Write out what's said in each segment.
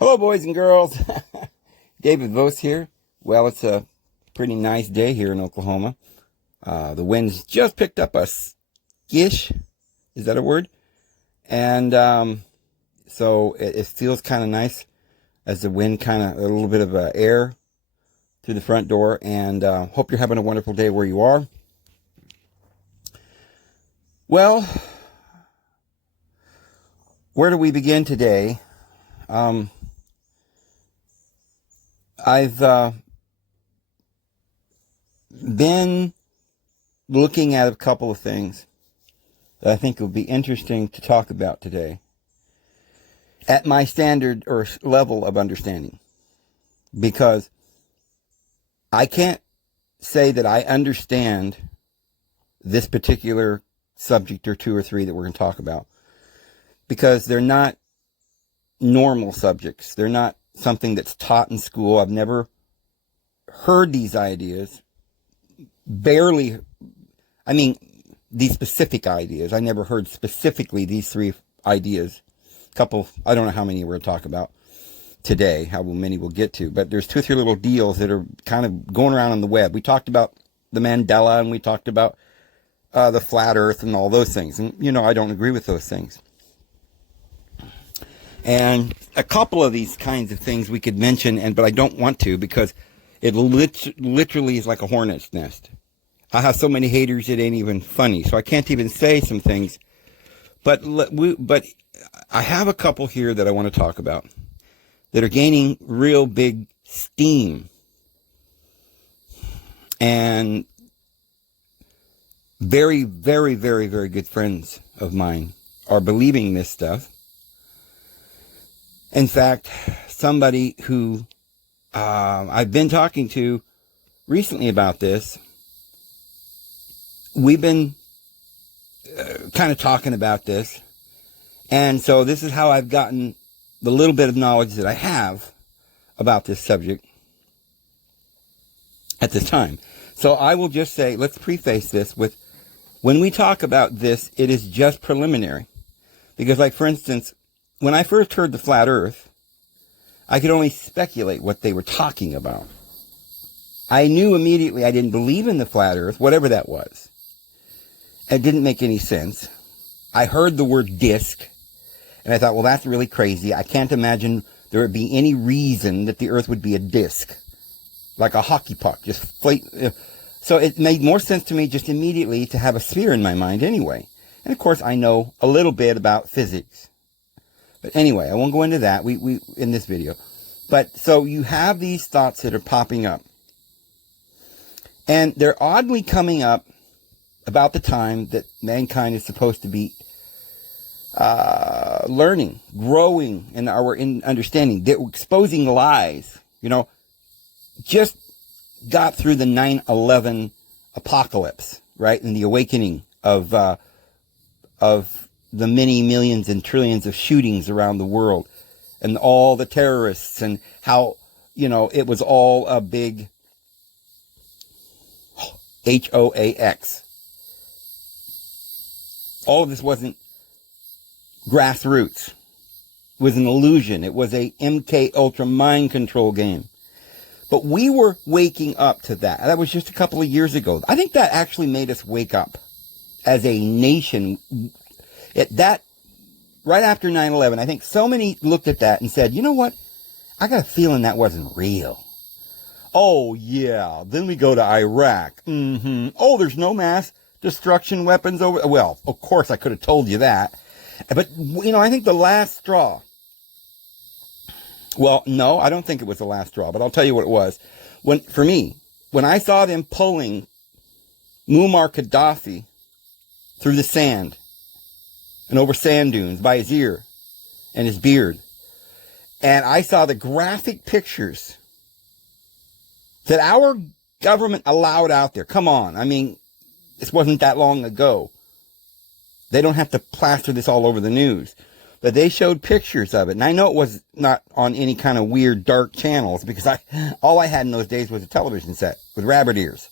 Hello, boys and girls. David Vos here. Well, it's a pretty nice day here in Oklahoma. The wind's just picked up a skish. Is that a word? And so it feels kind of nice as the wind a little bit of air through the front door. And hope you're having a wonderful day where you are. Well, where do we begin today? I've been looking at a couple of things that I think would be interesting to talk about today at my standard or level of understanding, because I can't say that I understand this particular subject or two or three that we're going to talk about, because they're not normal subjects. They're not something that's taught in school. I've never heard these ideas. These specific ideas. I never heard specifically these three ideas. I don't know how many we're going to talk about today, how many we'll get to, but there's two or three little deals that are kind of going around on the web. We talked about the Mandela, and we talked about the flat earth and all those things. And, I don't agree with those things. And a couple of these kinds of things we could mention, but I don't want to, because it literally is like a hornet's nest. I have so many haters it ain't even funny, so I can't even say some things. But I have a couple here that I want to talk about that are gaining real big steam. And very, very, very, very good friends of mine are believing this stuff. In fact, somebody who I've been talking to recently about this, we've been kind of talking about this. And so this is how I've gotten the little bit of knowledge that I have about this subject at this time. So I will just say, let's preface this with, when we talk about this, it is just preliminary. Because, like, for instance, when I first heard the flat earth, I could only speculate what they were talking about. I knew immediately I didn't believe in the flat earth, whatever that was. It didn't make any sense. I heard the word disc, and I thought, well, that's really crazy. I can't imagine there would be any reason that the earth would be a disc, like a hockey puck, just flate. So it made more sense to me just immediately to have a sphere in my mind anyway. And of course, I know a little bit about physics. But anyway, I won't go into that we in this video. But so you have these thoughts that are popping up. And they're oddly coming up about the time that mankind is supposed to be learning, growing in our understanding. They're exposing lies. Just got through the 9/11 apocalypse, right? And the awakening of the many millions and trillions of shootings around the world, and all the terrorists, and how, it was all a big HOAX. All of this wasn't grassroots. It was an illusion. It was a MK Ultra mind control game. But we were waking up to that. That was just a couple of years ago. I think that actually made us wake up as a nation. Right after 9/11, I think so many looked at that and said, you know what? I got a feeling that wasn't real. Oh, yeah. Then we go to Iraq. Oh, there's no mass destruction weapons over. Well, of course, I could have told you that. But, I think the last straw. Well, no, I don't think it was the last straw, but I'll tell you what it was. For me, when I saw them pulling Muammar Gaddafi through the sand and over sand dunes by his ear and his beard, and I saw the graphic pictures that our government allowed out there. Come on. I mean, this wasn't that long ago. They don't have to plaster this all over the news. But they showed pictures of it. And I know it was not on any kind of weird dark channels, because all I had in those days was a television set with rabbit ears.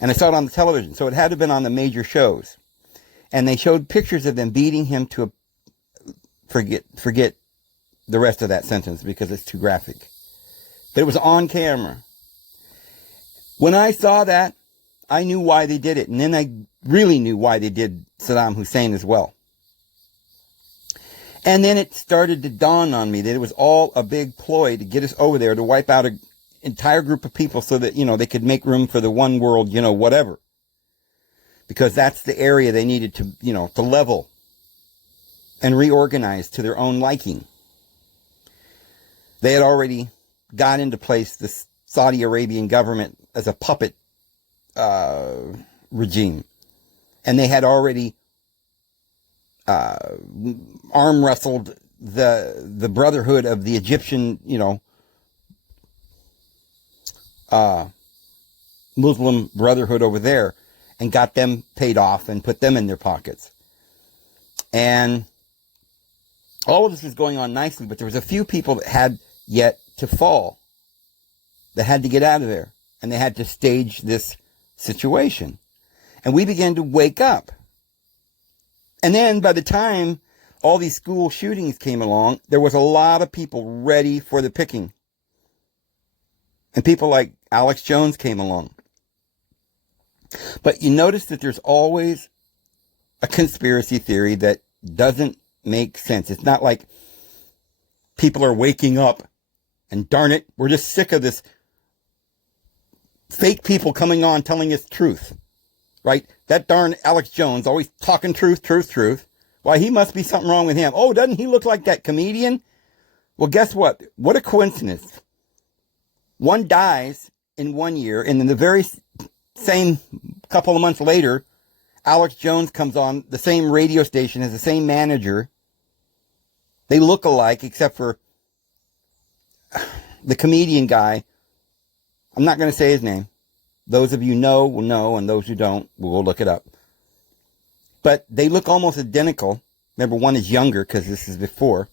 And I saw it on the television. So it had to have been on the major shows. And they showed pictures of them beating him to forget the rest of that sentence because it's too graphic. But it was on camera. When I saw that, I knew why they did it. And then I really knew why they did Saddam Hussein as well. And then it started to dawn on me that it was all a big ploy to get us over there, to wipe out an entire group of people so that, they could make room for the one world, whatever. Because that's the area they needed to, to level and reorganize to their own liking. They had already got into place the Saudi Arabian government as a puppet regime. And they had already arm wrestled the brotherhood of the Egyptian, Muslim brotherhood over there and got them paid off and put them in their pockets. And all of this was going on nicely, but there was a few people that had yet to fall, that had to get out of there, and they had to stage this situation. And we began to wake up. And then by the time all these school shootings came along, there was a lot of people ready for the picking. And people like Alex Jones came along. But you notice that there's always a conspiracy theory that doesn't make sense. It's not like people are waking up and darn it, we're just sick of this fake people coming on telling us truth. Right? That darn Alex Jones always talking truth. Why, he must be something wrong with him. Oh, doesn't he look like that comedian? Well, guess what? What a coincidence. One dies in 1 year, and in the very same couple of months later, Alex Jones comes on the same radio station as the same manager. They look alike, except for the comedian guy. I'm not going to say his name. Those of you know will know, and those who don't will look it up. But they look almost identical. Remember, one is younger because this is before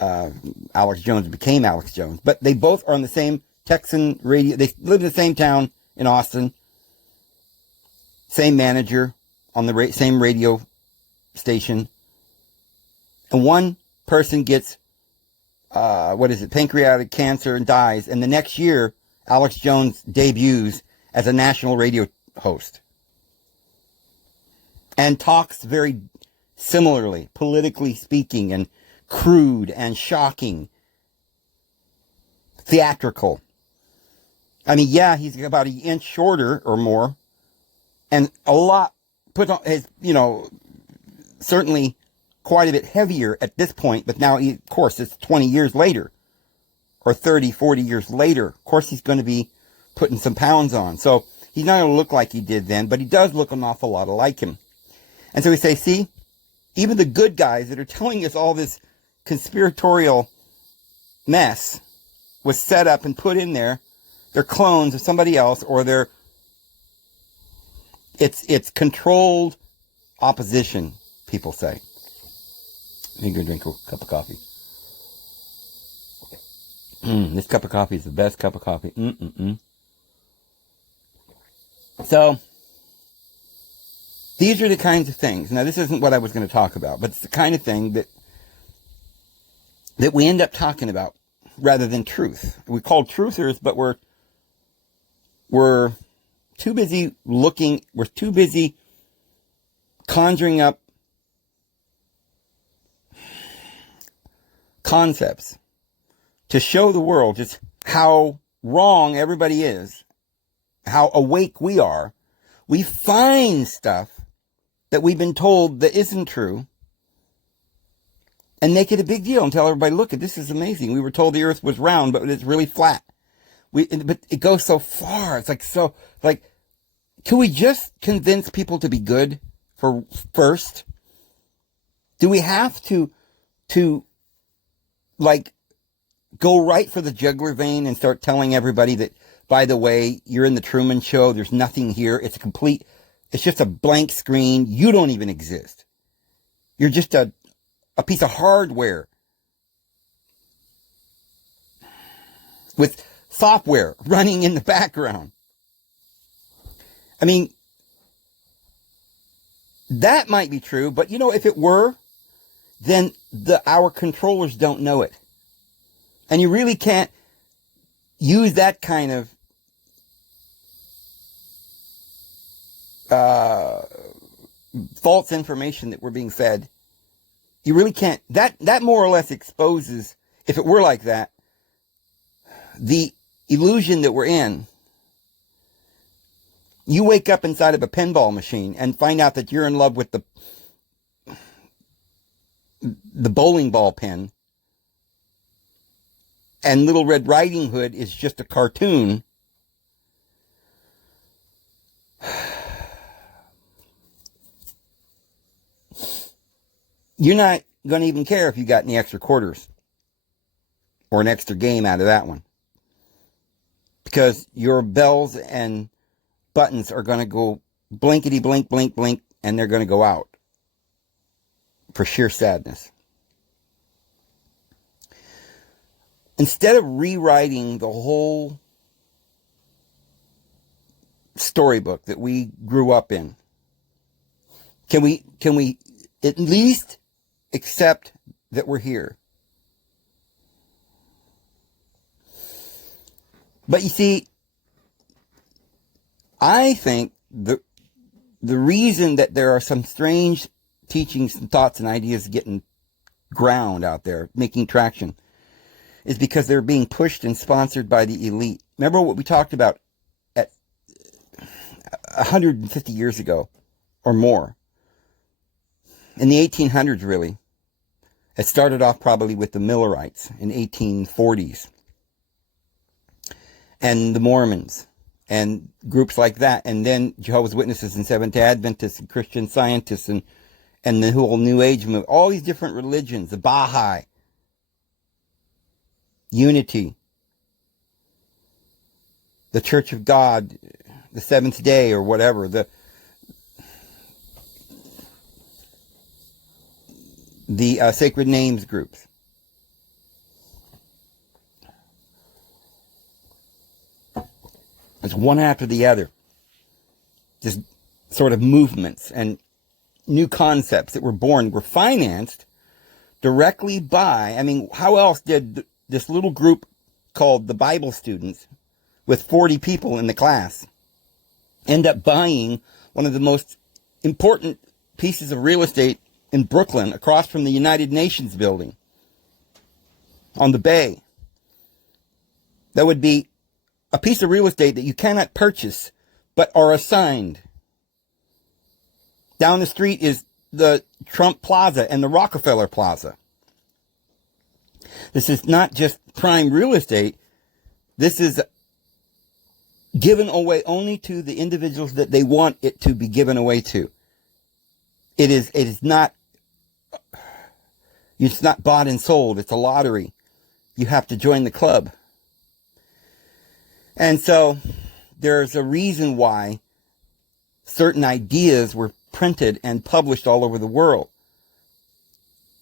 Alex Jones became Alex Jones. But they both are on the same Texan radio. They live in the same town in Austin. Same manager on the same radio station. And one person gets, pancreatic cancer and dies. And the next year, Alex Jones debuts as a national radio host. And talks very similarly, politically speaking, and crude and shocking. Theatrical. I mean, yeah, he's about an inch shorter or more. And a lot put on his, certainly quite a bit heavier at this point. But now, of course, it's 20 years later. Or 30, 40 years later. Of course, he's going to be putting some pounds on. So he's not going to look like he did then, but he does look an awful lot like him. And so we say, see, even the good guys that are telling us all this conspiratorial mess was set up and put in there. They're clones of somebody else, or it's controlled opposition, people say. Let me go drink a cup of coffee. This cup of coffee is the best cup of coffee. So, these are the kinds of things. Now, this isn't what I was going to talk about, but it's the kind of thing that we end up talking about rather than truth. We call truthers, but we're too busy looking. We're too busy conjuring up concepts to show the world just how wrong everybody is, how awake we are. We find stuff that we've been told that isn't true and make it a big deal and tell everybody, look, this is amazing. We were told the earth was round, but it's really flat. But it goes so far. It's like, can we just convince people to be good first? Do we have to go right for the jugular vein and start telling everybody that, by the way, you're in the Truman Show, there's nothing here, it's just a blank screen, you don't even exist. You're just a piece of hardware with software running in the background. I mean, that might be true, but if it were, then our controllers don't know it. And you really can't use that kind of false information that we're being fed. You really can't. That more or less exposes, if it were like that, the illusion that we're in. You wake up inside of a pinball machine and find out that you're in love with the bowling ball pin, and Little Red Riding Hood is just a cartoon. You're not going to even care if you got any extra quarters or an extra game out of that one, because your bells and buttons are going to go blinkety blink, blink, blink, and they're going to go out for sheer sadness. Instead of rewriting the whole storybook that we grew up in, can we at least accept that we're here? But you see, I think the reason that there are some strange teachings and thoughts and ideas getting ground out there, making traction, is because they're being pushed and sponsored by the elite. Remember what we talked about at 150 years ago or more? In the 1800s, really. It started off probably with the Millerites in 1840s. And the Mormons and groups like that. And then Jehovah's Witnesses and Seventh-day Adventists and Christian Scientists and the whole New Age movement. All these different religions. The Baha'i. Unity. The Church of God. The Seventh Day or whatever. The Sacred Names groups. It's one after the other. Just sort of movements and new concepts that were born were financed directly by, I mean, how else did this little group called the Bible students with 40 people in the class end up buying one of the most important pieces of real estate in Brooklyn across from the United Nations building on the bay? That would be a piece of real estate that you cannot purchase but are assigned. Down the street is the Trump Plaza and the Rockefeller Plaza. This is not just prime real estate. This is given away only to the individuals that they want it to be given away to. It is not, it's not bought and sold. It's a lottery. You have to join the club. And so there's a reason why certain ideas were printed and published all over the world.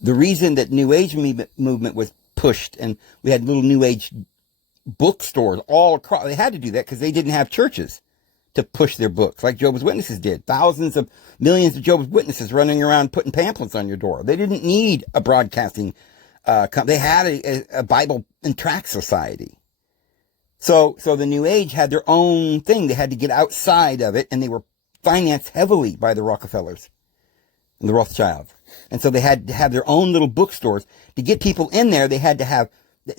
The reason that New Age movement was pushed, and we had little New Age bookstores all across. They had to do that because they didn't have churches to push their books like Jehovah's Witnesses did. Thousands of millions of Jehovah's Witnesses running around putting pamphlets on your door. They didn't need a broadcasting company. They had a Bible and Tract Society. So the New Age had their own thing. They had to get outside of it, and they were financed heavily by the Rockefellers and the Rothschilds. And so they had to have their own little bookstores. To get people in there, they had to have,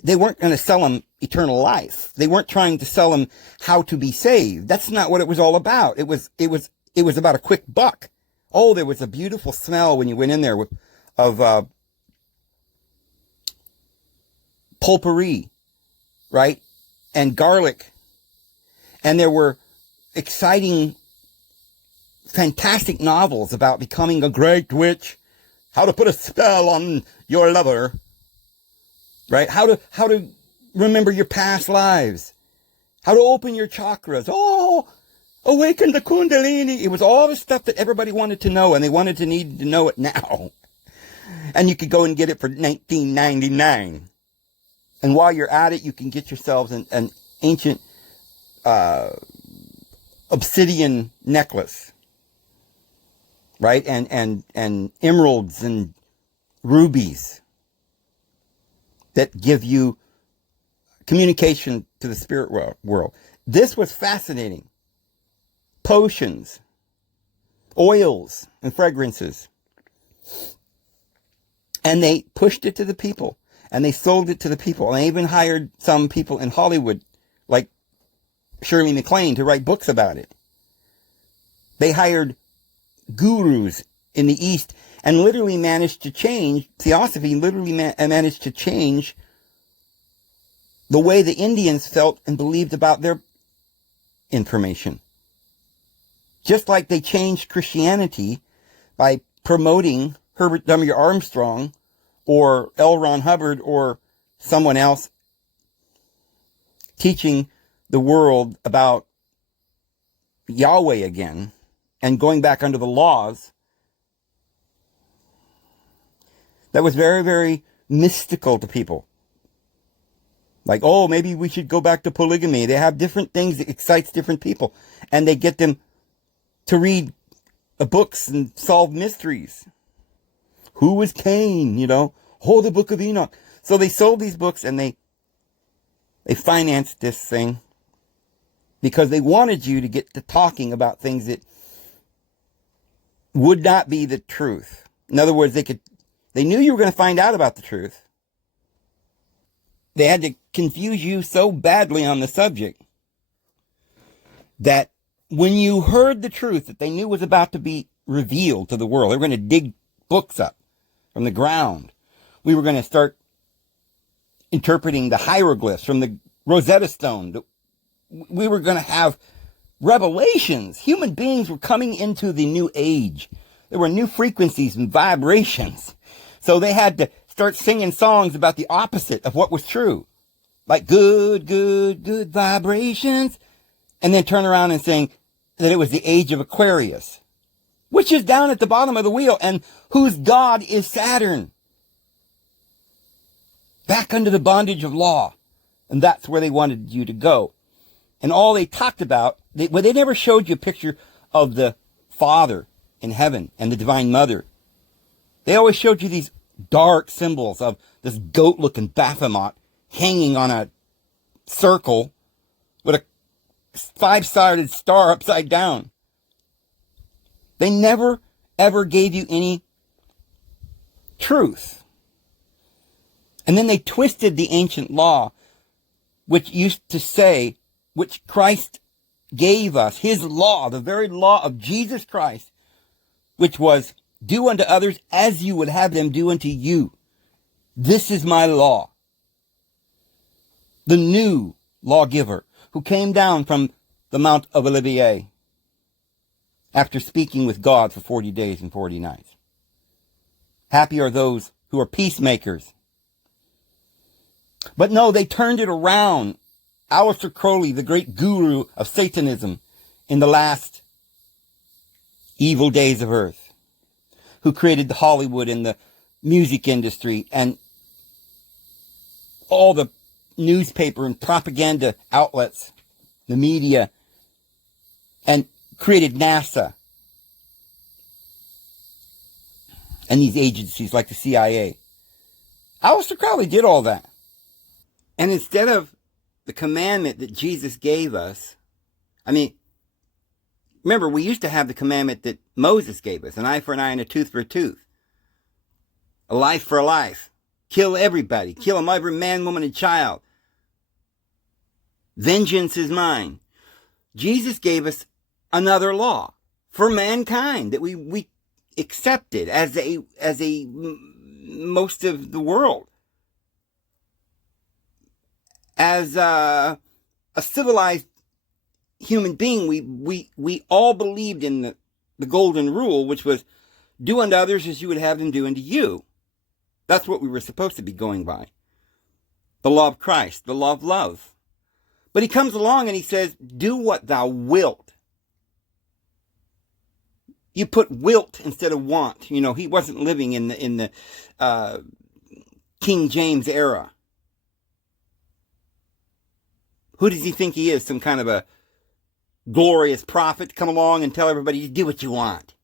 they weren't going to sell them eternal life. They weren't trying to sell them how to be saved. That's not what it was all about. It was about a quick buck. Oh, there was a beautiful smell when you went in there of potpourri, right? And garlic. And there were exciting, fantastic novels about becoming a great witch, how to put a spell on your lover, right? How to remember your past lives, how to open your chakras. Oh, awaken the Kundalini. It was all the stuff that everybody wanted to know, and they need to know it now. And you could go and get it for $19.99. And while you're at it, you can get yourselves an ancient obsidian necklace, right? And emeralds and rubies that give you communication to the spirit world. This was fascinating. Potions, oils, and fragrances. And they pushed it to the people. And they sold it to the people. And they even hired some people in Hollywood, like Shirley MacLaine, to write books about it. They hired gurus in the East and literally managed to change, Theosophy literally managed to change the way the Indians felt and believed about their information. Just like they changed Christianity by promoting Herbert W. Armstrong or L. Ron Hubbard or someone else teaching the world about Yahweh again and going back under the laws. That was very, very mystical to people. Like, oh, maybe we should go back to polygamy. They have different things that excites different people. And they get them to read books and solve mysteries. Who was Cain, Oh, the Book of Enoch. So they sold these books and they financed this thing because they wanted you to get to talking about things that would not be the truth. In other words, they knew you were going to find out about the truth. They had to confuse you so badly on the subject that when you heard the truth that they knew was about to be revealed to the world, they were going to dig books up from the ground. We were going to start interpreting the hieroglyphs from the Rosetta Stone. We were going to have revelations. Human beings were coming into the new age. There were new frequencies and vibrations. So they had to start singing songs about the opposite of what was true. Like good, good, good vibrations. And then turn around and sing that it was the age of Aquarius, which is down at the bottom of the wheel and whose god is Saturn. Back under the bondage of law. And that's where they wanted you to go. And all they talked about, they never showed you a picture of the Father in heaven and the Divine Mother. They always showed you these dark symbols of this goat-looking Baphomet hanging on a circle with a 5-sided star upside down. They never, ever gave you any truth. And then they twisted the ancient law, which used to say, which Christ gave us, his law, the very law of Jesus Christ, which was, do unto others as you would have them do unto you. This is my law. The new lawgiver who came down from the Mount of Olivier after speaking with God for 40 days and 40 nights. Happy are those who are peacemakers. But no, they turned it around. Aleister Crowley, the great guru of Satanism in the last evil days of earth, who created Hollywood and the music industry and all the newspaper and propaganda outlets, the media, and created NASA and these agencies like the CIA. Aleister Crowley did all that. And instead of the commandment that Jesus gave us, remember, we used to have the commandment that Moses gave us, an eye for an eye and a tooth for a tooth. A life for a life. Kill everybody. Kill them, every man, woman, and child. Vengeance is mine. Jesus gave us another law for mankind that we accepted as a most of the world. As a civilized human being, we all believed in the golden rule, which was do unto others as you would have them do unto you. That's what we were supposed to be going by. The law of Christ, the law of love. But he comes along and he says, do what thou wilt. You put wilt instead of want. He wasn't living in the King James era. Who does he think he is? Some kind of a glorious prophet to come along and tell everybody, you do what you want.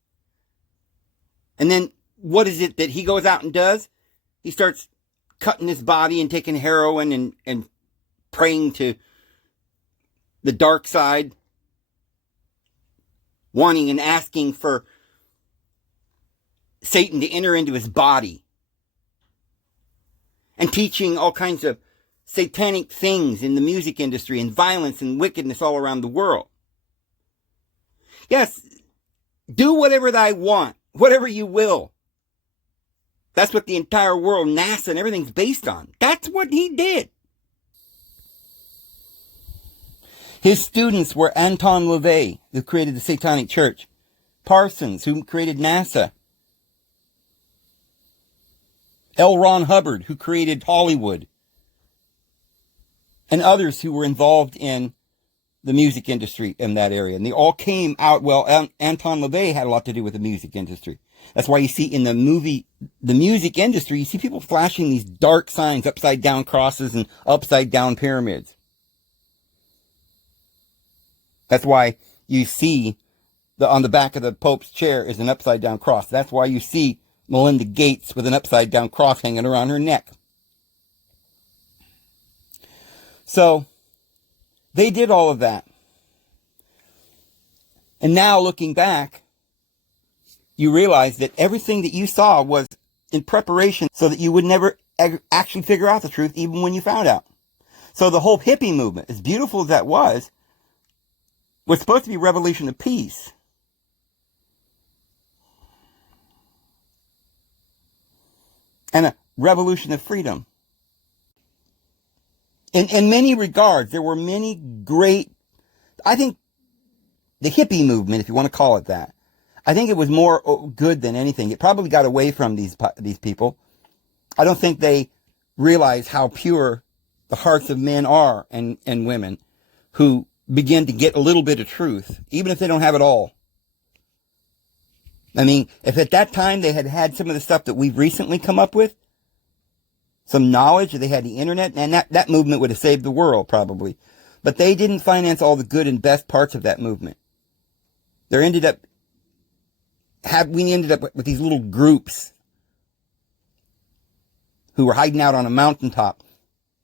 And then what is it that he goes out and does? He starts cutting his body and taking heroin and praying to the dark side, wanting and asking for Satan to enter into his body, and teaching all kinds of satanic things in the music industry and violence and wickedness all around the world. Yes, do whatever thy want, whatever you will. That's what the entire world, NASA and everything's based on. That's what he did. His students were Anton LaVey, who created the Satanic Church, Parsons, who created NASA, L. Ron Hubbard, who created Hollywood, and others who were involved in the music industry in that area. And they all came out, well, Anton LaVey had a lot to do with the music industry. That's why you see in the music industry, you see people flashing these dark signs, upside down crosses and upside down pyramids. That's why you see on the back of the Pope's chair is an upside down cross. That's why you see Melinda Gates with an upside down cross hanging around her neck. So, they did all of that. And now looking back, you realize that everything that you saw was in preparation so that you would never actually figure out the truth even when you found out. So the whole hippie movement, as beautiful as that was supposed to be a revolution of peace. And a revolution of freedom. In many regards, there were many great, I think the hippie movement, if you want to call it that, I think it was more good than anything. It probably got away from these people. I don't think they realize how pure the hearts of men are and women who begin to get a little bit of truth, even if they don't have it all. I mean, if at that time they had had some of the stuff that we've recently come up with, some knowledge, they had the internet, and that movement would have saved the world, probably. But they didn't finance all the good and best parts of that movement. We ended up with these little groups who were hiding out on a mountaintop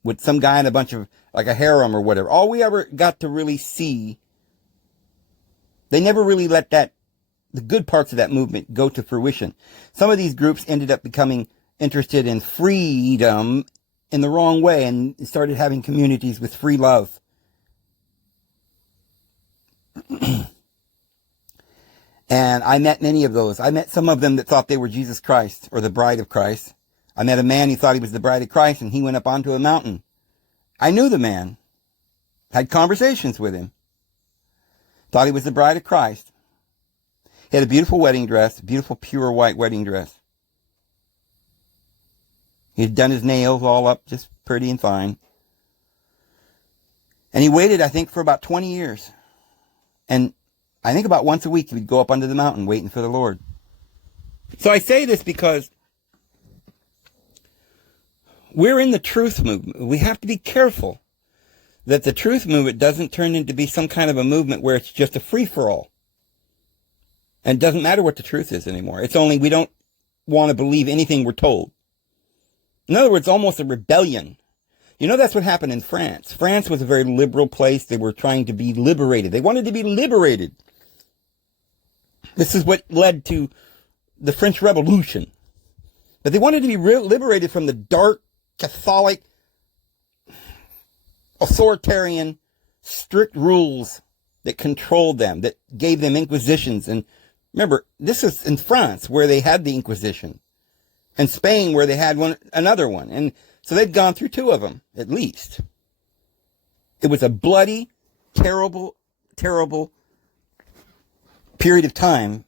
with some guy and a bunch of, like a harem or whatever. All we ever got to really see, they never really let the good parts of that movement go to fruition. Some of these groups ended up becoming interested in freedom in the wrong way and started having communities with free love. And I met many of those. I met some of them that thought they were Jesus Christ or the bride of Christ. I met a man who thought he was the bride of Christ, and he went up onto a mountain. I knew the man, had conversations with him, thought he was the bride of Christ. He had a beautiful wedding dress, a beautiful pure white wedding dress. He had done his nails all up just pretty and fine. And he waited, I think, for about 20 years. And I think about once a week he would go up under the mountain waiting for the Lord. So I say this because we're in the truth movement. We have to be careful that the truth movement doesn't turn into be some kind of a movement where it's just a free-for-all. And it doesn't matter what the truth is anymore. It's only we don't want to believe anything we're told. In other words, almost a rebellion. You know, that's what happened in France. France was a very liberal place. They were trying to be liberated. They wanted to be liberated. This is what led to the French Revolution. But they wanted to be liberated from the dark, Catholic, authoritarian, strict rules that controlled them, that gave them inquisitions. And remember, this is in France where they had the Inquisition. And Spain where they had another one. And so they'd gone through two of them, at least. It was a bloody, terrible, terrible period of time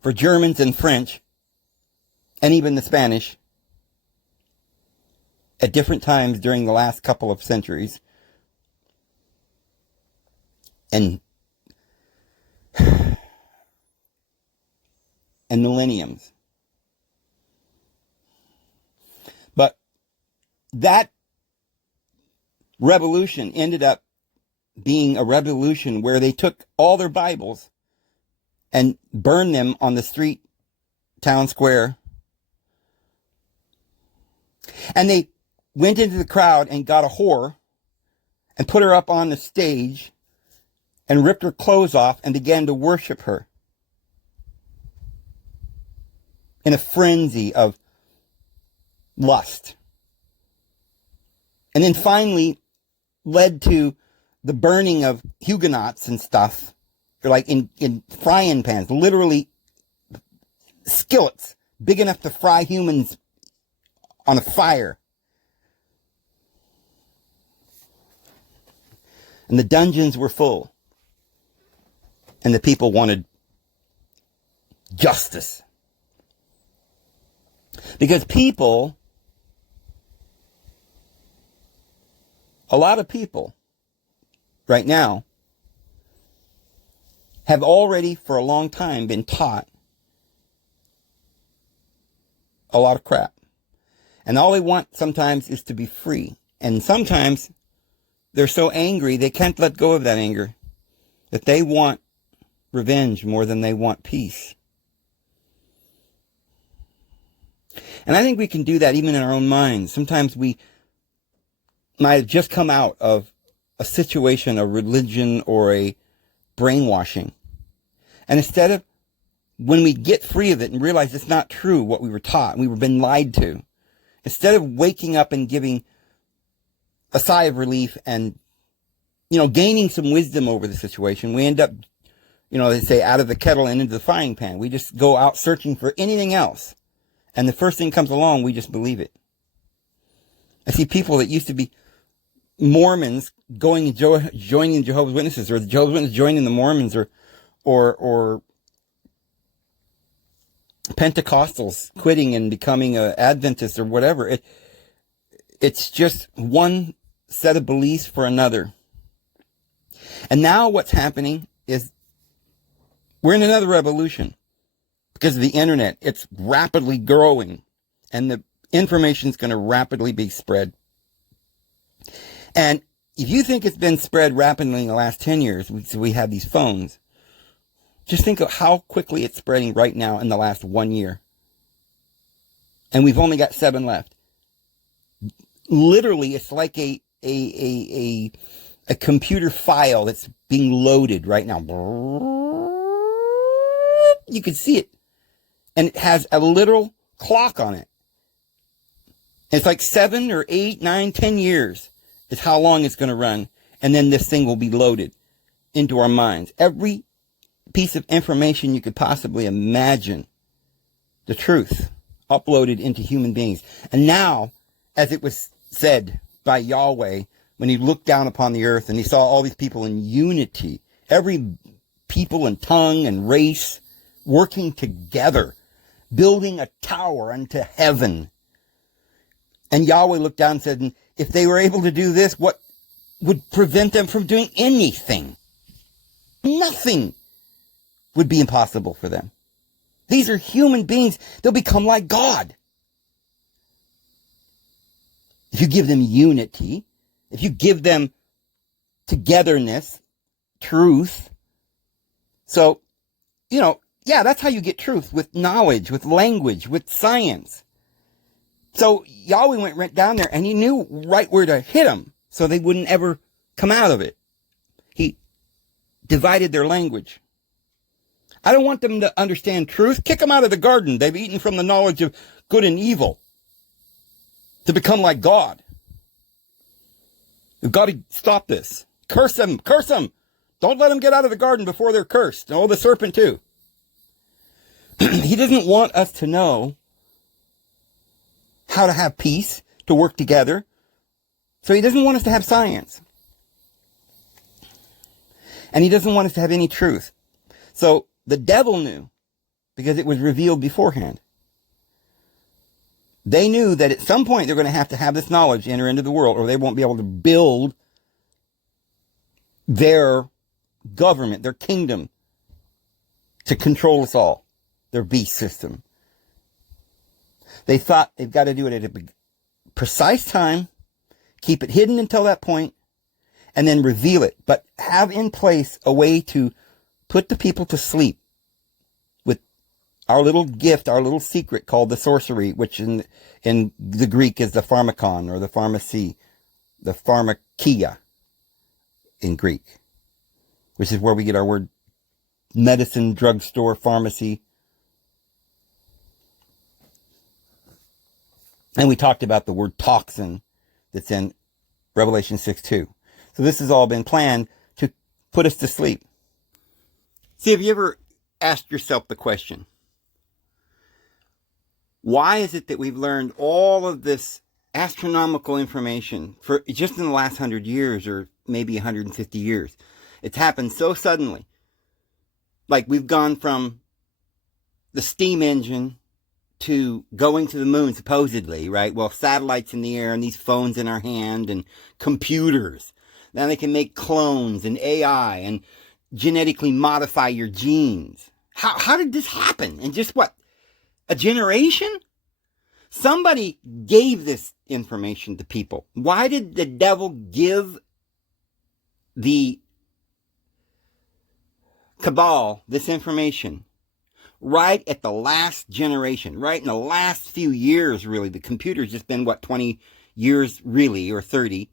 for Germans and French, and even the Spanish, at different times during the last couple of centuries. And millenniums. But that revolution ended up being a revolution where they took all their Bibles and burned them on the street, town square. And they went into the crowd and got a whore and put her up on the stage and ripped her clothes off and began to worship her in a frenzy of lust. And then finally led to the burning of Huguenots and stuff. They're like in frying pans, literally skillets big enough to fry humans on a fire. And the dungeons were full. And the people wanted justice. Because people, a lot of people right now have already for a long time been taught a lot of crap. And all they want sometimes is to be free. And sometimes they're so angry they can't let go of that anger, that they want revenge more than they want peace. And I think we can do that even in our own minds. Sometimes we might have just come out of a situation, a religion, or a brainwashing. And instead of, when we get free of it and realize it's not true what we were taught, we were been lied to, instead of waking up and giving a sigh of relief and, gaining some wisdom over the situation, we end up, they say out of the kettle and into the frying pan. We just go out searching for anything else. And the first thing comes along, we just believe it. I see people that used to be Mormons going and joining Jehovah's Witnesses, or the Jehovah's Witnesses joining the Mormons, or Pentecostals quitting and becoming an Adventist or whatever. It's just one set of beliefs for another. And now what's happening is we're in another revolution. Because of the internet, it's rapidly growing, and the information is going to rapidly be spread. And if you think it's been spread rapidly in the last 10 years, we have these phones, just think of how quickly it's spreading right now in the last 1 year. And we've only got 7 left. Literally, it's like a computer file that's being loaded right now. You can see it. And it has a literal clock on it. It's like 7 or 8, 9, 10 years is how long it's going to run. And then this thing will be loaded into our minds. Every piece of information you could possibly imagine, the truth, uploaded into human beings. And now, as it was said by Yahweh, when he looked down upon the earth and he saw all these people in unity, every people and tongue and race working together, building a tower unto heaven. And Yahweh looked down and said, if they were able to do this, what would prevent them from doing anything? Nothing would be impossible for them. These are human beings. They'll become like God. If you give them unity, if you give them togetherness, truth. So, yeah, that's how you get truth, with knowledge, with language, with science. So Yahweh went down there and he knew right where to hit them so they wouldn't ever come out of it. He divided their language. I don't want them to understand truth. Kick them out of the garden. They've eaten from the knowledge of good and evil to become like God. We've got to stop this. Curse them. Curse them. Don't let them get out of the garden before they're cursed. Oh, the serpent too. He doesn't want us to know how to have peace, to work together. So he doesn't want us to have science. And he doesn't want us to have any truth. So the devil knew, because it was revealed beforehand. They knew that at some point they're going to have this knowledge enter into the world, or they won't be able to build their government, their kingdom, to control us all. Their beast system. They thought they've got to do it at a precise time, keep it hidden until that point, and then reveal it. But have in place a way to put the people to sleep with our little gift, our little secret called the sorcery, which in the Greek is the pharmakon, or the pharmacy, the pharmakia. in Greek, which is where we get our word medicine, drugstore, pharmacy. And we talked about the word toxin that's in Revelation 6:2. So this has all been planned to put us to sleep. See, have you ever asked yourself the question, why is it that we've learned all of this astronomical information for just in the last 100 years or maybe 150 years? It's happened so suddenly. Like we've gone from the steam engine to going to the moon, supposedly, right? Well, satellites in the air and these phones in our hand and computers. Now they can make clones and AI and genetically modify your genes. How did this happen? In just what? A generation? Somebody gave this information to people. Why did the devil give the cabal this information right at the last generation, right in the last few years? Really, the computer's just been 20 years really, or 30,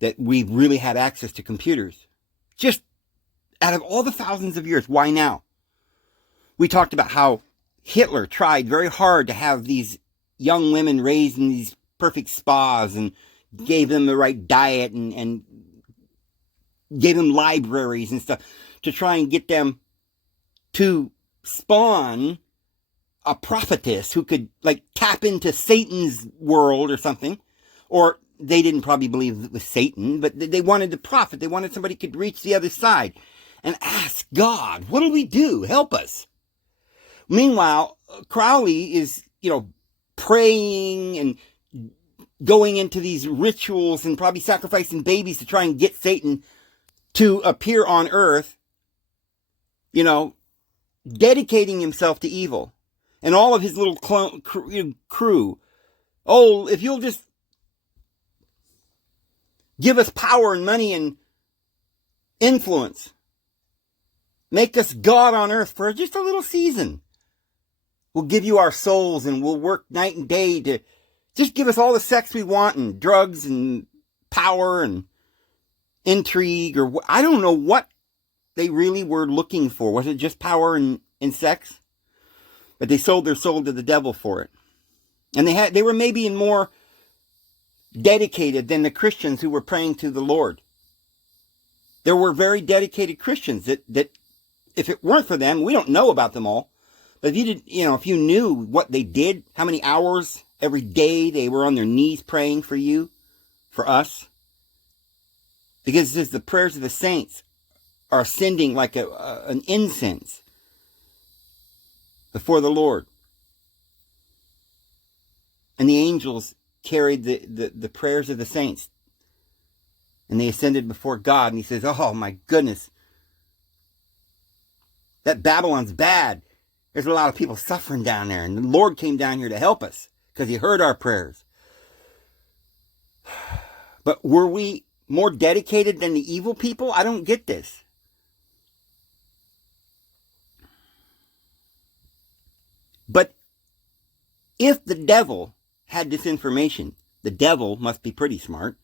that we've really had access to computers. Just out of all the thousands of years, why now? We talked about how Hitler tried very hard to have these young women raised in these perfect spas and gave them the right diet and gave them libraries and stuff to try and get them to spawn a prophetess who could like tap into Satan's world or something. Or they didn't probably believe it was Satan, but they wanted the prophet. They wanted somebody who could reach the other side and ask God, what do we do? Help us. Meanwhile, Crowley is, praying and going into these rituals and probably sacrificing babies to try and get Satan to appear on earth, dedicating himself to evil. And all of his little crew. Oh, if you'll just give us power and money and influence, make us God on earth for just a little season. We'll give you our souls and we'll work night and day to just give us all the sex we want and drugs and power and intrigue, or I don't know what they really were looking for. Was it just power and sex? But they sold their soul to the devil for it. And they were maybe more dedicated than the Christians who were praying to the Lord. There were very dedicated Christians that if it weren't for them, we don't know about them all. But if you knew what they did, how many hours every day they were on their knees praying for you, for us. Because it says the prayers of the saints are ascending like an incense before the Lord. And the angels carried the prayers of the saints. And they ascended before God. And he says, oh my goodness, that Babylon's bad. There's a lot of people suffering down there. And the Lord came down here to help us because he heard our prayers. But were we more dedicated than the evil people? I don't get this. But if the devil had this information, the devil must be pretty smart.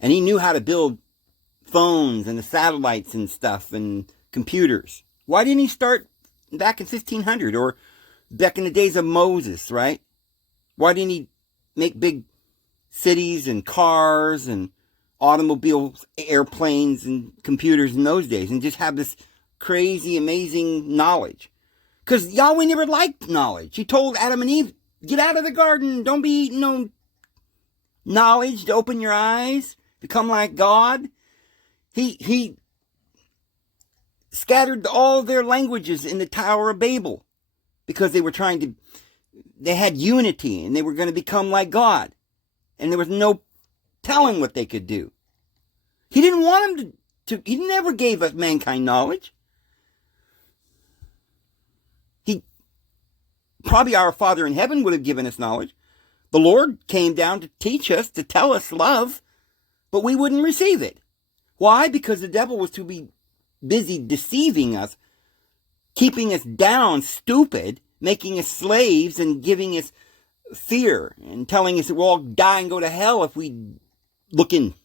And he knew how to build phones and the satellites and stuff and computers. Why didn't he start back in 1500 or back in the days of Moses, right? Why didn't he make big cities and cars and automobiles, airplanes and computers in those days and just have this crazy, amazing knowledge? Because Yahweh never liked knowledge. He told Adam and Eve, get out of the garden. Don't be eating no knowledge to open your eyes, become like God. He scattered all their languages in the Tower of Babel because they were they had unity and they were going to become like God. And there was no telling what they could do. He didn't want them he never gave us mankind knowledge. Probably our Father in heaven would have given us knowledge. The Lord came down to teach us, to tell us love, but we wouldn't receive it. Why? Because the devil was too busy deceiving us, keeping us down, stupid, making us slaves and giving us fear and telling us that we'll all die and go to hell if we look into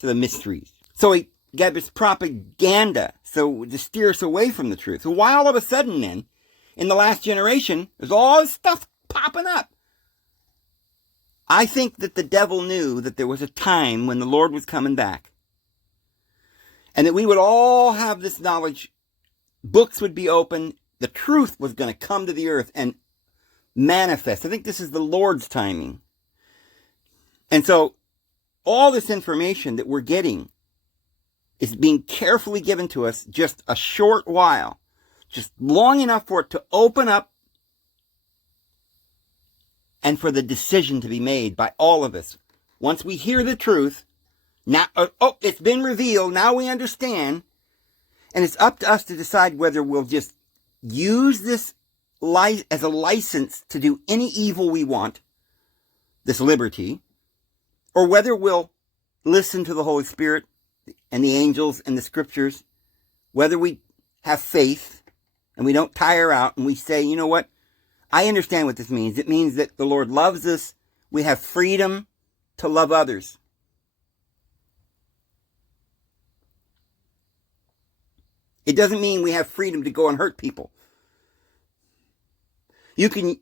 the mysteries. So he got this propaganda to steer us away from the truth. So why all of a sudden then, in the last generation, there's all this stuff popping up? I think that the devil knew that there was a time when the Lord was coming back. And that we would all have this knowledge. Books would be open. The truth was going to come to the earth and manifest. I think this is the Lord's timing. And so all this information that we're getting is being carefully given to us just a short while, just long enough for it to open up and for the decision to be made by all of us. Once we hear the truth, now, it's been revealed, now we understand, and it's up to us to decide whether we'll just use this as a license to do any evil we want, this liberty, or whether we'll listen to the Holy Spirit and the angels and the scriptures, whether we have faith and we don't tire out and we say, you know what, I understand what this means. It means that the Lord loves us. We have freedom to love others. It doesn't mean we have freedom to go and hurt people. You can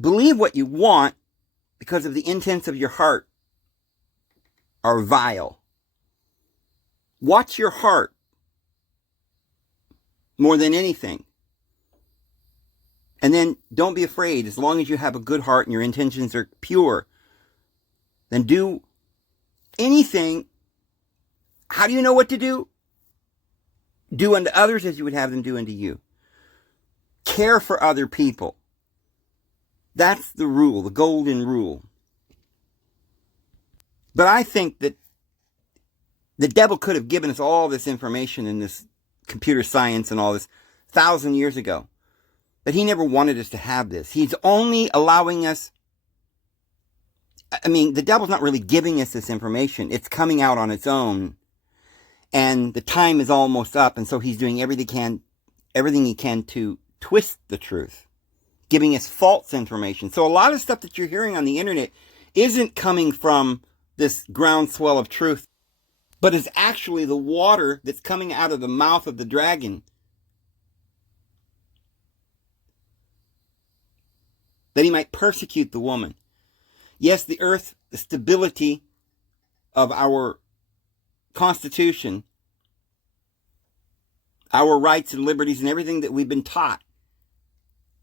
believe what you want because of the intents of your heart are vile. Watch your heart more than anything. And then don't be afraid. As long as you have a good heart and your intentions are pure, then do anything. How do you know what to do? Do unto others as you would have them do unto you. Care for other people. That's the rule, the golden rule. But I think that the devil could have given us all this information and this computer science and all this 1,000 years ago. But he never wanted us to have this. He's only allowing us. I mean, the devil's not really giving us this information. It's coming out on its own. And the time is almost up. And so he's doing everything he can to twist the truth, giving us false information. So a lot of stuff that you're hearing on the internet isn't coming from this groundswell of truth, but is actually the water that's coming out of the mouth of the dragon, that he might persecute the woman. Yes, the earth, the stability of our Constitution, our rights and liberties and everything that we've been taught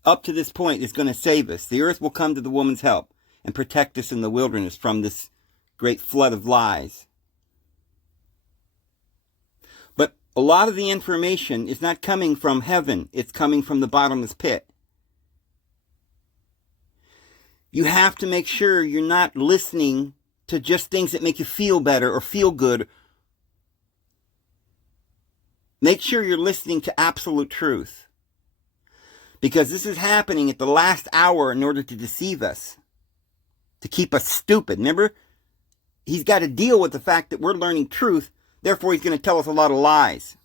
up to this point is going to save us. The earth will come to the woman's help and protect us in the wilderness from this great flood of lies. But a lot of the information is not coming from heaven. It's coming from the bottomless pit. You have to make sure you're not listening to just things that make you feel better or feel good. Make sure you're listening to absolute truth. Because this is happening at the last hour in order to deceive us, to keep us stupid. Remember, he's got to deal with the fact that we're learning truth, therefore he's going to tell us a lot of lies.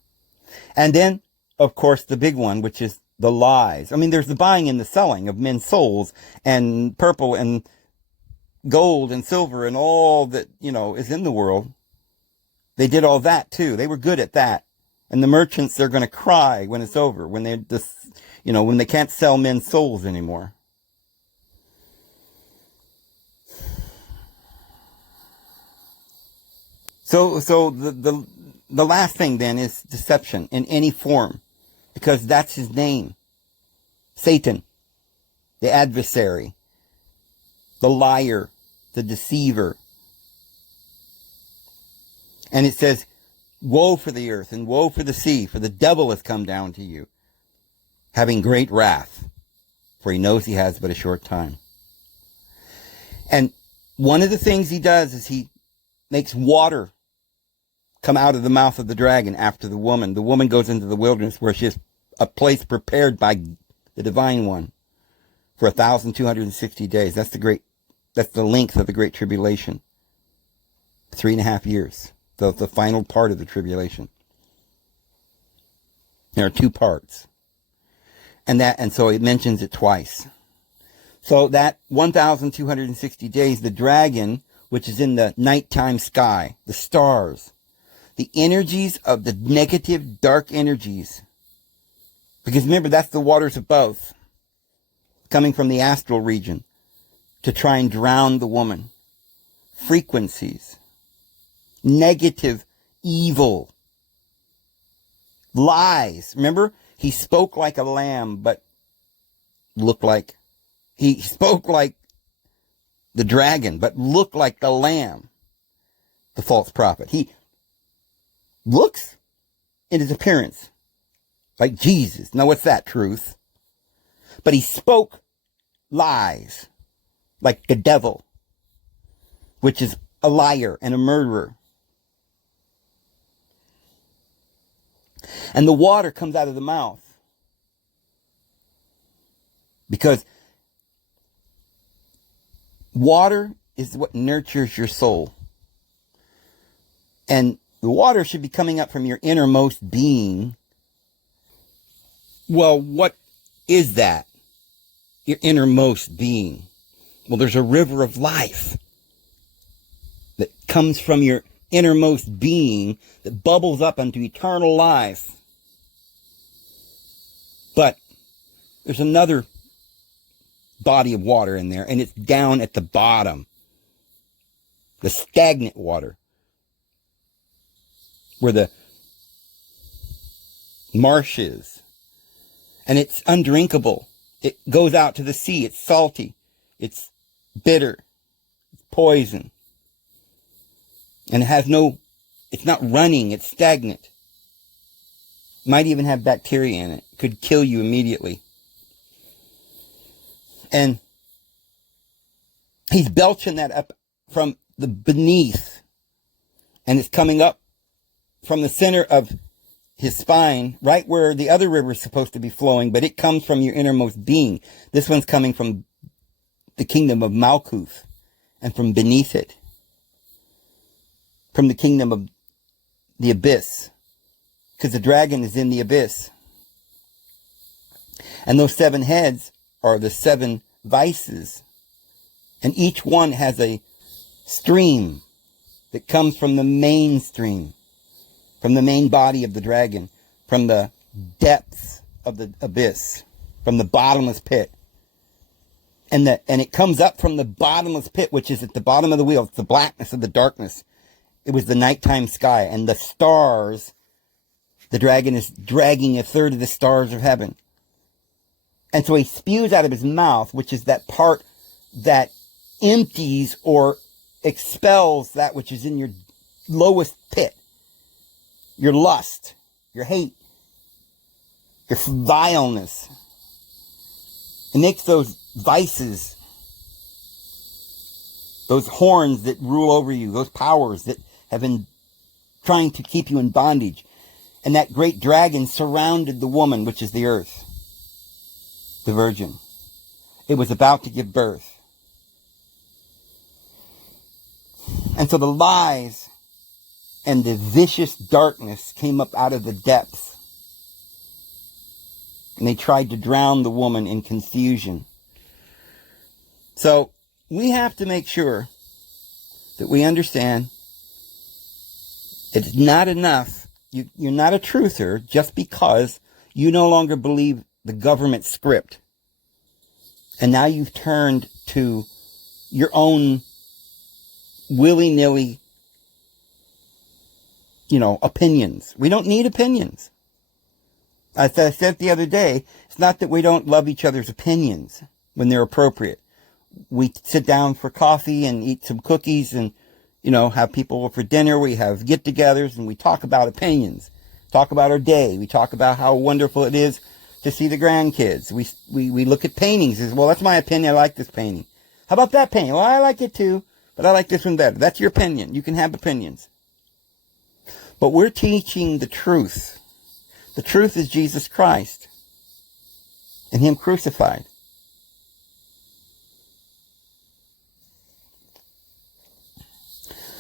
And then, of course, the big one, which is the lies. I mean, there's the buying and the selling of men's souls and purple and gold and silver and all that, is in the world. They did all that too. They were good at that. And the merchants, they're going to cry when it's over, when they just, when they can't sell men's souls anymore. So the last thing then is deception in any form, because that's his name. Satan, the adversary, the liar, the deceiver. And it says, woe for the earth and woe for the sea, for the devil has come down to you, having great wrath, for he knows he has but a short time. And one of the things he does is he makes water come out of the mouth of the dragon after the woman. The woman goes into the wilderness where she has a place prepared by the divine one for 1,260 days. That's the length of the Great Tribulation. 3.5 years. The final part of the tribulation. There are 2 parts. And so it mentions it twice. So that 1,260 days, the dragon, which is in the nighttime sky, the stars, the energies of the negative, dark energies. Because remember, that's the waters above, coming from the astral region to try and drown the woman. Frequencies. Negative, evil. Lies. Remember, he spoke like a lamb, but looked like, he spoke like the dragon, but looked like the lamb. The false prophet. He looks in his appearance like Jesus. Now what's that? Truth. But he spoke lies like the devil, which is a liar and a murderer. And the water comes out of the mouth because water is what nurtures your soul. And the water should be coming up from your innermost being. Well, what is that? Your innermost being. Well, there's a river of life that comes from your innermost being that bubbles up into eternal life. But there's another body of water in there, and it's down at the bottom. The stagnant water. Where the marsh is. And it's undrinkable. It goes out to the sea. It's salty. It's bitter. It's poison. And it has no, it's not running. It's stagnant. Might even have bacteria in it. Could kill you immediately. And he's belching that up from the beneath. And it's coming up from the center of his spine, right where the other river is supposed to be flowing, but it comes from your innermost being. This one's coming from the kingdom of Malkuth and from beneath it. From the kingdom of the abyss. Because the dragon is in the abyss. And those 7 heads are the 7 vices. And each one has a stream that comes from the main stream. From the main body of the dragon. From the depths of the abyss. From the bottomless pit. And it comes up from the bottomless pit, which is at the bottom of the wheel. It's the blackness of the darkness. It was the nighttime sky. And the stars, the dragon is dragging 1/3 of the stars of heaven. And so he spews out of his mouth, which is that part that empties or expels that which is in your lowest pit. Your lust, your hate, your vileness. It makes those vices, those horns that rule over you, those powers that have been trying to keep you in bondage. And that great dragon surrounded the woman, which is the earth, the virgin. It was about to give birth. And so the lies and the vicious darkness came up out of the depths. And they tried to drown the woman in confusion. So we have to make sure that we understand it's not enough. You're not a truther just because you no longer believe the government script. And now you've turned to your own willy-nilly, opinions. We don't need opinions. As I said the other day, it's not that we don't love each other's opinions when they're appropriate. We sit down for coffee and eat some cookies and, have people for dinner. We have get-togethers and we talk about opinions. Talk about our day. We talk about how wonderful it is to see the grandkids. We look at paintings. Well, that's my opinion. I like this painting. How about that painting? Well, I like it too, but I like this one better. That's your opinion. You can have opinions. But we're teaching the truth. The truth is Jesus Christ and Him crucified.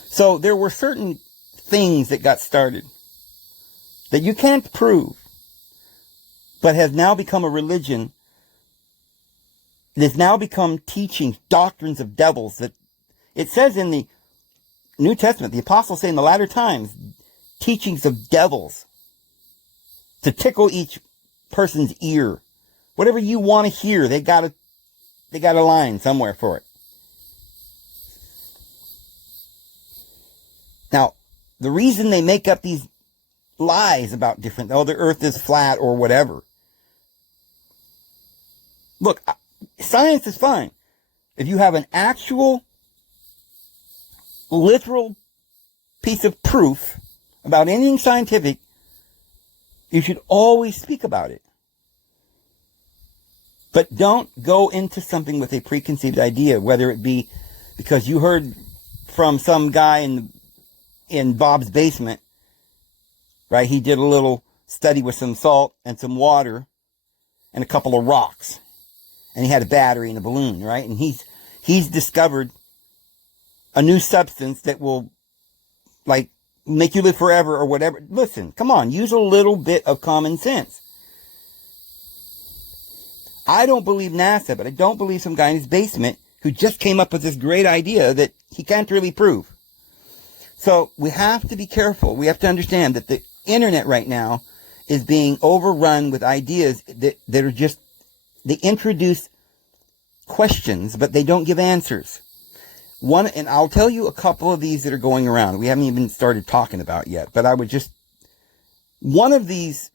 So there were certain things that got started that you can't prove, but has now become a religion. It has now become teaching doctrines of devils that it says in the New Testament, the apostles say in the latter times, teachings of devils to tickle each person's ear. Whatever you want to hear, they got a line somewhere for it. Now, the reason they make up these lies about different, the earth is flat or whatever. Look, science is fine. If you have an actual, literal piece of proof about anything scientific, you should always speak about it. But don't go into something with a preconceived idea, whether it be because you heard from some guy in Bob's basement, right? He did a little study with some salt and some water and a couple of rocks. And he had a battery and a balloon, right? And he's discovered a new substance that will, like, make you live forever or whatever. Listen, come on, use a little bit of common sense. I don't believe NASA, but I don't believe some guy in his basement who just came up with this great idea that he can't really prove. So we have to be careful. We have to understand that the internet right now is being overrun with ideas that are just, they introduce questions, but they don't give answers. And I'll tell you a couple of these that are going around. We haven't even started talking about yet, but one of these,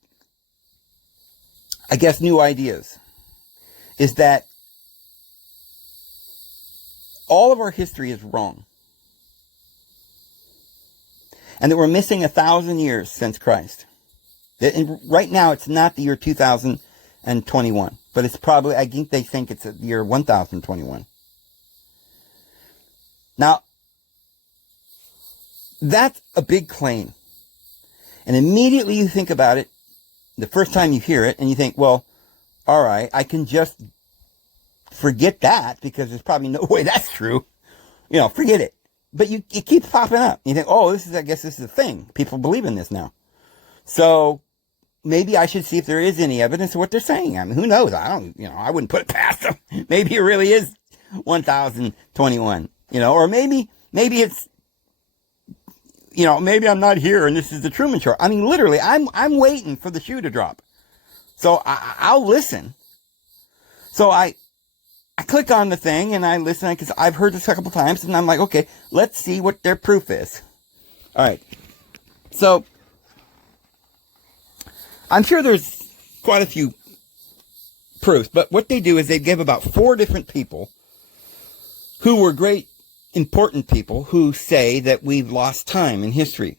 I guess, new ideas is that all of our history is wrong. And that we're missing 1,000 years since Christ. Right now, it's not the year 2021, but it's probably, I think they think it's the year 1021. Now, that's a big claim. And immediately you think about it, the first time you hear it, and you think, well, all right, I can just forget that because there's probably no way that's true. Forget it. But it keeps popping up. You think, oh, I guess this is a thing. People believe in this now. So maybe I should see if there is any evidence of what they're saying. I mean, who knows? I wouldn't put it past them. Maybe it really is 1021, or maybe it's, maybe I'm not here and this is the Truman Show. I mean, literally, I'm waiting for the shoe to drop. So I'll listen. So I click on the thing and I listen because I've heard this a couple times and I'm like, okay, let's see what their proof is. All right. So I'm sure there's quite a few proofs, but what they do is they give about 4 different people who were great, important people who say that we've lost time in history.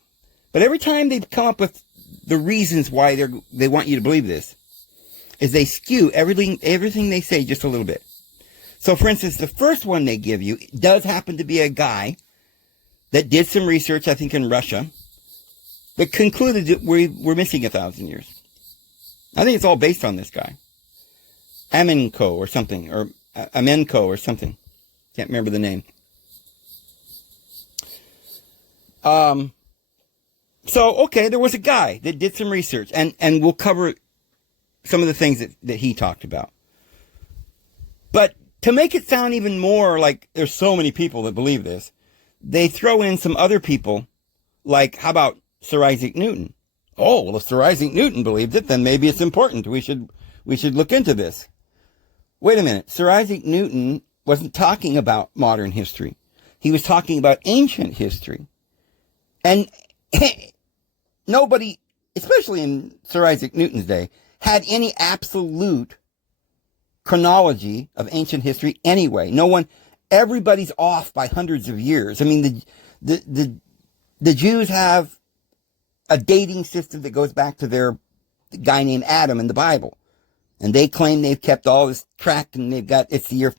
But every time they come up with the reasons why they want you to believe this, is they skew everything they say just a little bit. So, for instance, the first one they give you does happen to be a guy that did some research, I think, in Russia, that concluded that we're missing 1,000 years. I think it's all based on this guy. Amenko or something, or Amenko or something. Can't remember the name. So, okay, there was a guy that did some research, and we'll cover some of the things that he talked about. But to make it sound even more like there's so many people that believe this, they throw in some other people, like, how about Sir Isaac Newton? Oh, well, if Sir Isaac Newton believed it, then maybe it's important. We should look into this. Wait a minute. Sir Isaac Newton wasn't talking about modern history. He was talking about ancient history. And nobody, especially in Sir Isaac Newton's day, had any absolute chronology of ancient history anyway. Everybody's off by hundreds of years. I mean, the Jews have a dating system that goes back to the guy named Adam in the Bible. And they claim they've kept all this track and it's the year,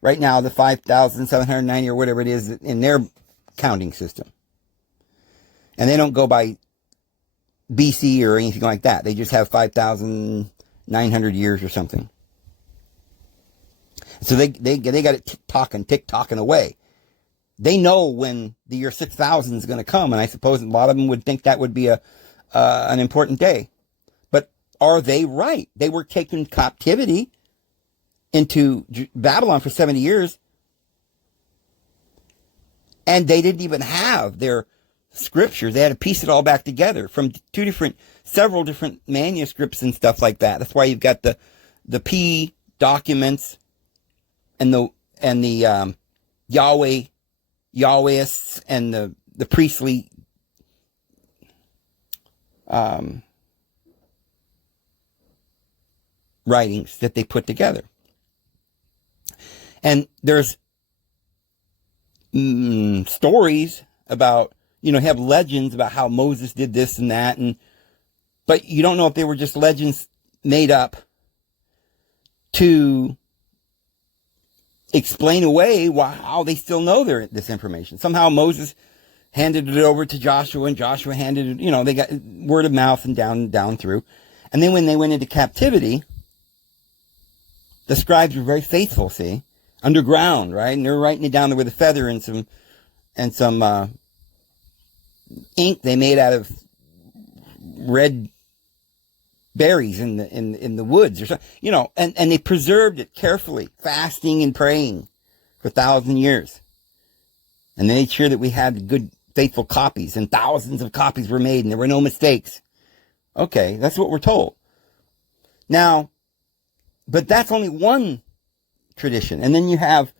right now, the 5,790 or whatever it is in their counting system. And they don't go by BC or anything like that. They just have 5,900 years or something. So they got it tick-tocking away. They know when the year 6,000 is going to come, and I suppose a lot of them would think that would be an important day. But are they right? They were taken captivity into Babylon for 70 years, and they didn't even have their scriptures. They had to piece it all back together from several different manuscripts and stuff like that. That's why you've got the P documents and the Yahwehists and the priestly writings that they put together. And there's stories about, have legends about how Moses did this and that, but you don't know if they were just legends made up to explain away how they still know this information. Somehow Moses handed it over to Joshua, and Joshua handed it, they got word of mouth and down through. And then when they went into captivity, the scribes were very faithful, see, underground, right? And they're writing it down there with a feather and some ink they made out of red berries in the woods or something, and they preserved it carefully, fasting and praying for 1,000 years. And they made sure that we had good, faithful copies, and thousands of copies were made, and there were no mistakes. Okay, that's what we're told. Now, but that's only one tradition. And then you have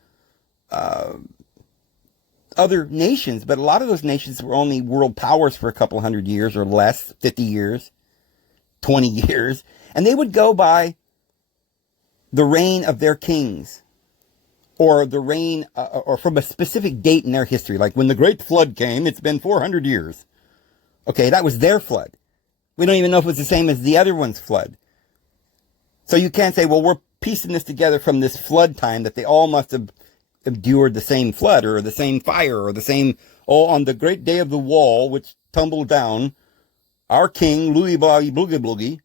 other nations, but a lot of those nations were only world powers for a couple hundred years or less, 50 years, 20 years. And they would go by the reign of their kings, or the reign, or from a specific date in their history. Like when the Great Flood came, it's been 400 years. Okay, that was their flood. We don't even know if it was the same as the other one's flood. So you can't say, well, we're piecing this together from this flood time that they all must have endured the same flood or the same fire or the same, on the great day of the wall, which tumbled down, our king, Louis Bobby Boogie Boogie,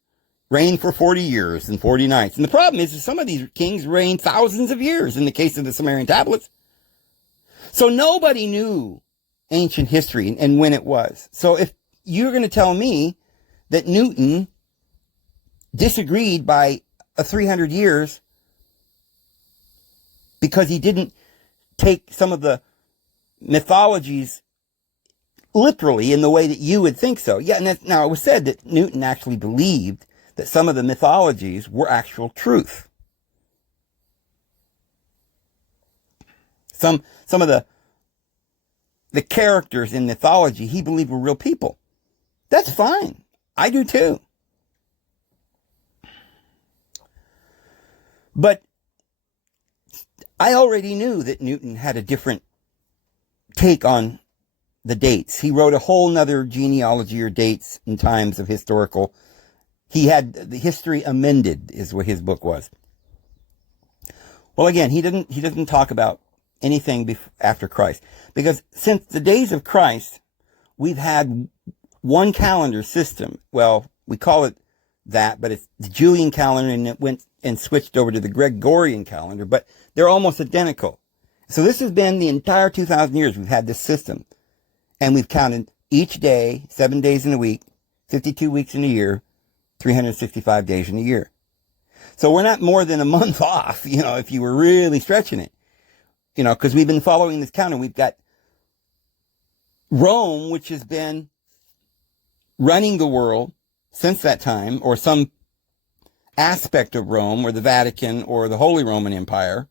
reigned for 40 years and 40 nights. And the problem is some of these kings reigned thousands of years in the case of the Sumerian tablets. So nobody knew ancient history and when it was. So if you're going to tell me that Newton disagreed by 300 years because he didn't take some of the mythologies literally in the way that you would think so. Yeah, and now it was said that Newton actually believed that some of the mythologies were actual truth. Some of the characters in mythology he believed were real people. That's fine. I do too. But I already knew that Newton had a different take on the dates. He wrote a whole nother genealogy or dates and times of historical. He had the history amended is what his book was. Well, again, he doesn't talk about anything after Christ, because since the days of Christ, we've had one calendar system. Well, we call it that, but it's the Julian calendar, and it went and switched over to the Gregorian calendar, but they're almost identical. So this has been the entire 2,000 years we've had this system, and we've counted each day, 7 days in a week, 52 weeks in a year, 365 days in a year. So we're not more than a month off, if you were really stretching it, because we've been following this calendar. We've got Rome, which has been running the world since that time, or some aspect of Rome, or the Vatican, or the Holy Roman Empire,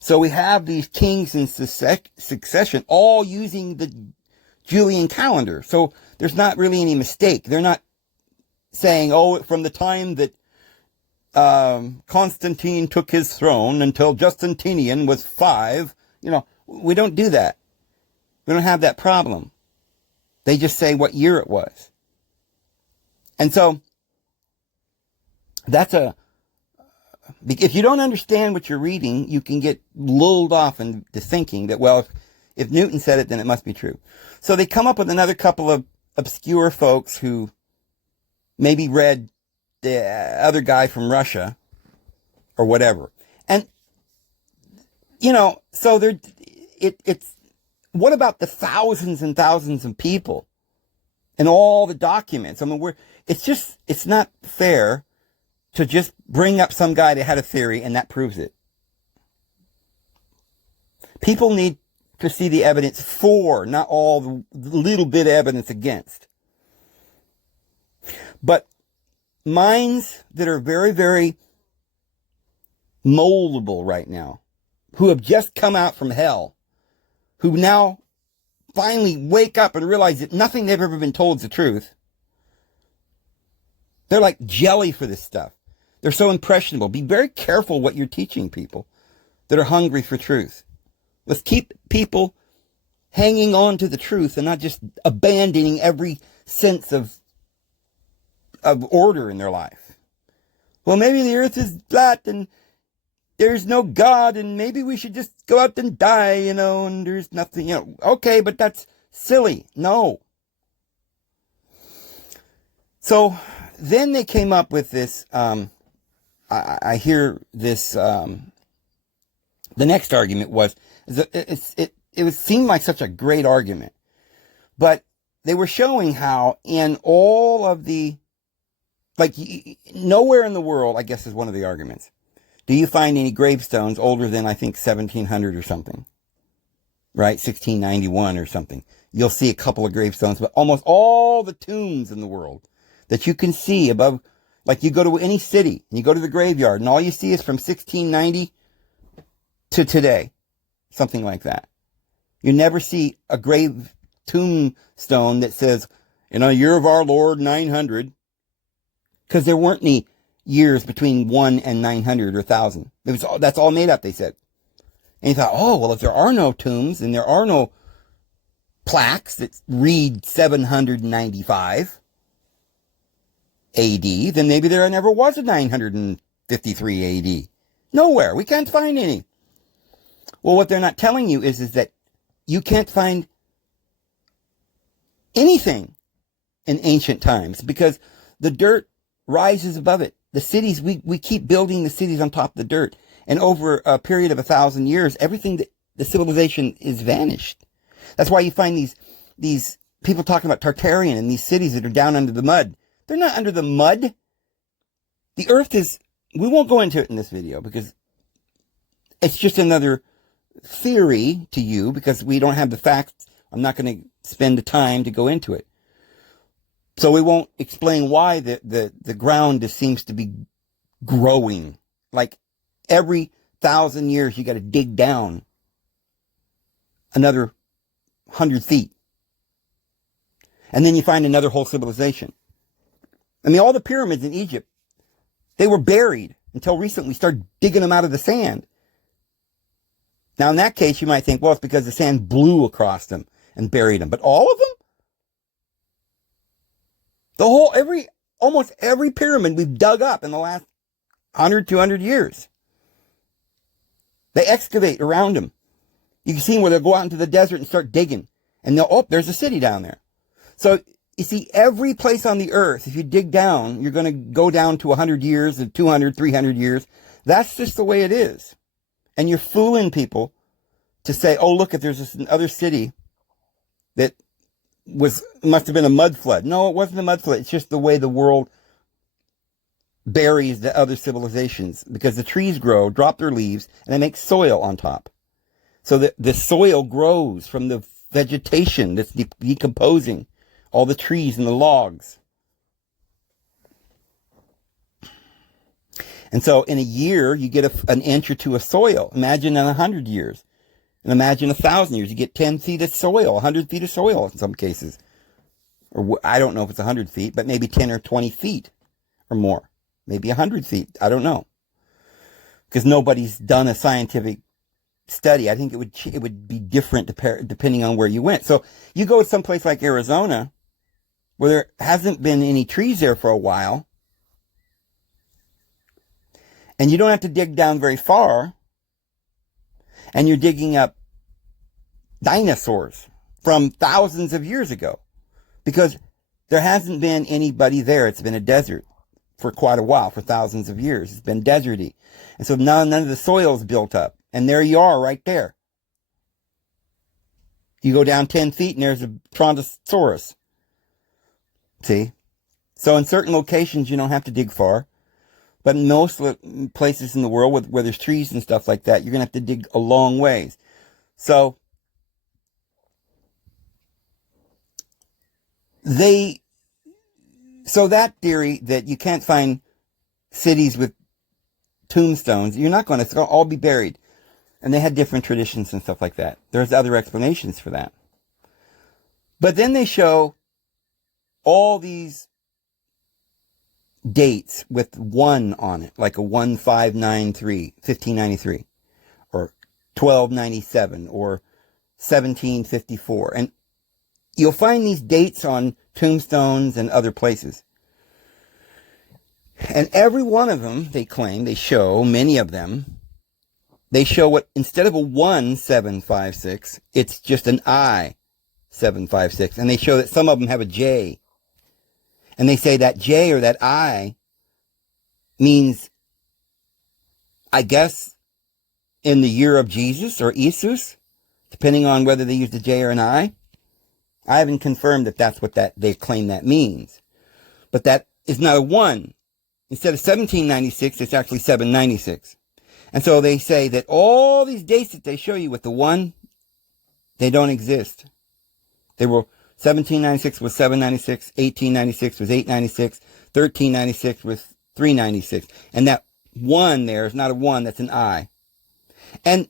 So we have these kings in succession, all using the Julian calendar. So there's not really any mistake. They're not saying, from the time that Constantine took his throne until Justinian was 5. We don't do that. We don't have that problem. They just say what year it was. And so if you don't understand what you're reading, you can get lulled off into thinking that, well, if Newton said it, then it must be true. So they come up with another couple of obscure folks who maybe read the other guy from Russia or whatever. And, so it's, what about the thousands and thousands of people and all the documents? I mean, it's not fair to just bring up some guy that had a theory and that proves it. People need to see the evidence for, not all the little bit of evidence against. But minds that are very, very moldable right now, who have just come out from hell, who now finally wake up and realize that nothing they've ever been told is the truth. They're like jelly for this stuff. They're so impressionable. Be very careful what you're teaching people that are hungry for truth. Let's keep people hanging on to the truth and not just abandoning every sense of order in their life. Well, maybe the earth is flat and there's no God and maybe we should just go out and die, and there's nothing, Okay, but that's silly. No. So then they came up with this, I hear this, the next argument was, it seemed like such a great argument, but they were showing how in all of the, nowhere in the world, I guess is one of the arguments, do you find any gravestones older than, I think, 1700 or something, right? 1691 or something. You'll see a couple of gravestones, but almost all the tombs in the world that you can see above, like you go to any city and you go to the graveyard and all you see is from 1690 to today, something like that. You never see a grave tombstone that says, year of our Lord 900, because there weren't any years between 1 and 900 or 1,000. That's all made up, they said. And you thought, oh, well, if there are no tombs and there are no plaques that read 795 AD, then maybe there never was a 953 AD. Nowhere. We can't find any. Well, what they're not telling you is that you can't find anything in ancient times because the dirt rises above it. The cities, we keep building the cities on top of the dirt. And over a period of 1,000 years, everything that the civilization is vanished. That's why you find these people talking about Tartarian and these cities that are down under the mud. They're not under the mud. The earth is, we won't go into it in this video because it's just another theory to you because we don't have the facts. I'm not going to spend the time to go into it. So we won't explain why the ground just seems to be growing. Like every 1,000 years, you got to dig down another 100 feet. And then you find another whole civilization. I mean, all the pyramids in Egypt, they were buried until recently we started digging them out of the sand. Now, in that case, you might think, well, it's because the sand blew across them and buried them. But all of them? Almost every pyramid we've dug up in the last 100, 200 years. They excavate around them. You can see where they'll go out into the desert and start digging. And there's a city down there. So, you see, every place on the earth, if you dig down, you're going to go down to 100 years, 200, 300 years. That's just the way it is. And you're fooling people to say, oh, look, if there's this other city that must have been a mud flood. No, it wasn't a mud flood. It's just the way the world buries the other civilizations because the trees grow, drop their leaves, and they make soil on top. So the soil grows from the vegetation that's decomposing, all the trees and the logs. And so in a year, you get an inch or two of soil. Imagine in 100 years. And imagine 1,000 years, you get 10 feet of soil, 100 feet of soil in some cases. Or I don't know if it's 100 feet, but maybe 10 or 20 feet or more. Maybe 100 feet. I don't know. Because nobody's done a scientific study. I think it would be different depending on where you went. So you go to some place like Arizona, where there hasn't been any trees there for a while, and you don't have to dig down very far, and you're digging up dinosaurs from thousands of years ago because there hasn't been anybody there. It's been a desert for quite a while, for thousands of years. It's been deserty. And so now none of the soil is built up. And there you are right there. You go down 10 feet and there's a Brontosaurus. See? So in certain locations you don't have to dig far. But in most places in the world where there's trees and stuff like that, you're going to have to dig a long ways. So So that theory that you can't find cities with tombstones, you're not going to, it's going to all be buried. And they had different traditions and stuff like that. There's other explanations for that. But then they show all these dates with 1 on it, like a 1593, or 1297, or 1754. And you'll find these dates on tombstones and other places. And every one of them, they claim, they show, many of them, they show what, instead of a 1756, it's just an I 756. And they show that some of them have a J. And they say that J or that I means, I guess, in the year of Jesus or Jesus, depending on whether they use a J or an I. I haven't confirmed that that's what they claim that means. But that is not a 1. Instead of 1796, it's actually 796. And so they say that all these dates that they show you with the 1, they don't exist. They were 1796 was 796, 1896 was 896, 1396 was 396. And that 1 there is not a 1, that's an I. And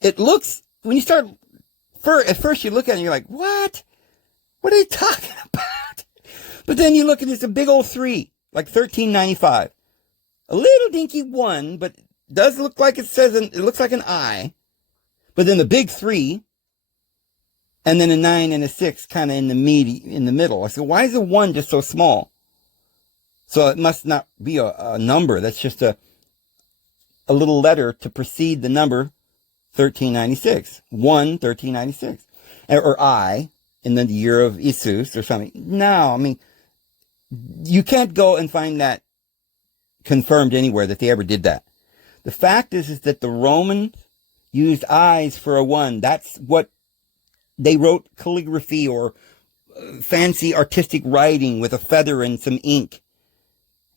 it looks, when you start, at first you look at it and you're like, what? What are they talking about? But then you look and it's a big old 3, like 1395. A little dinky 1, but does look like it looks like an I. But then the big 3, and then a 9 and a 6 kind of in the middle. I said, why is the 1 just so small? So it must not be a number. That's just a little letter to precede the number 1396. 1396. Or I, in the year of Jesus or something. No, I mean, you can't go and find that confirmed anywhere that they ever did that. The fact is that the Romans used I's for a 1. That's what they wrote, calligraphy or fancy artistic writing with a feather and some ink.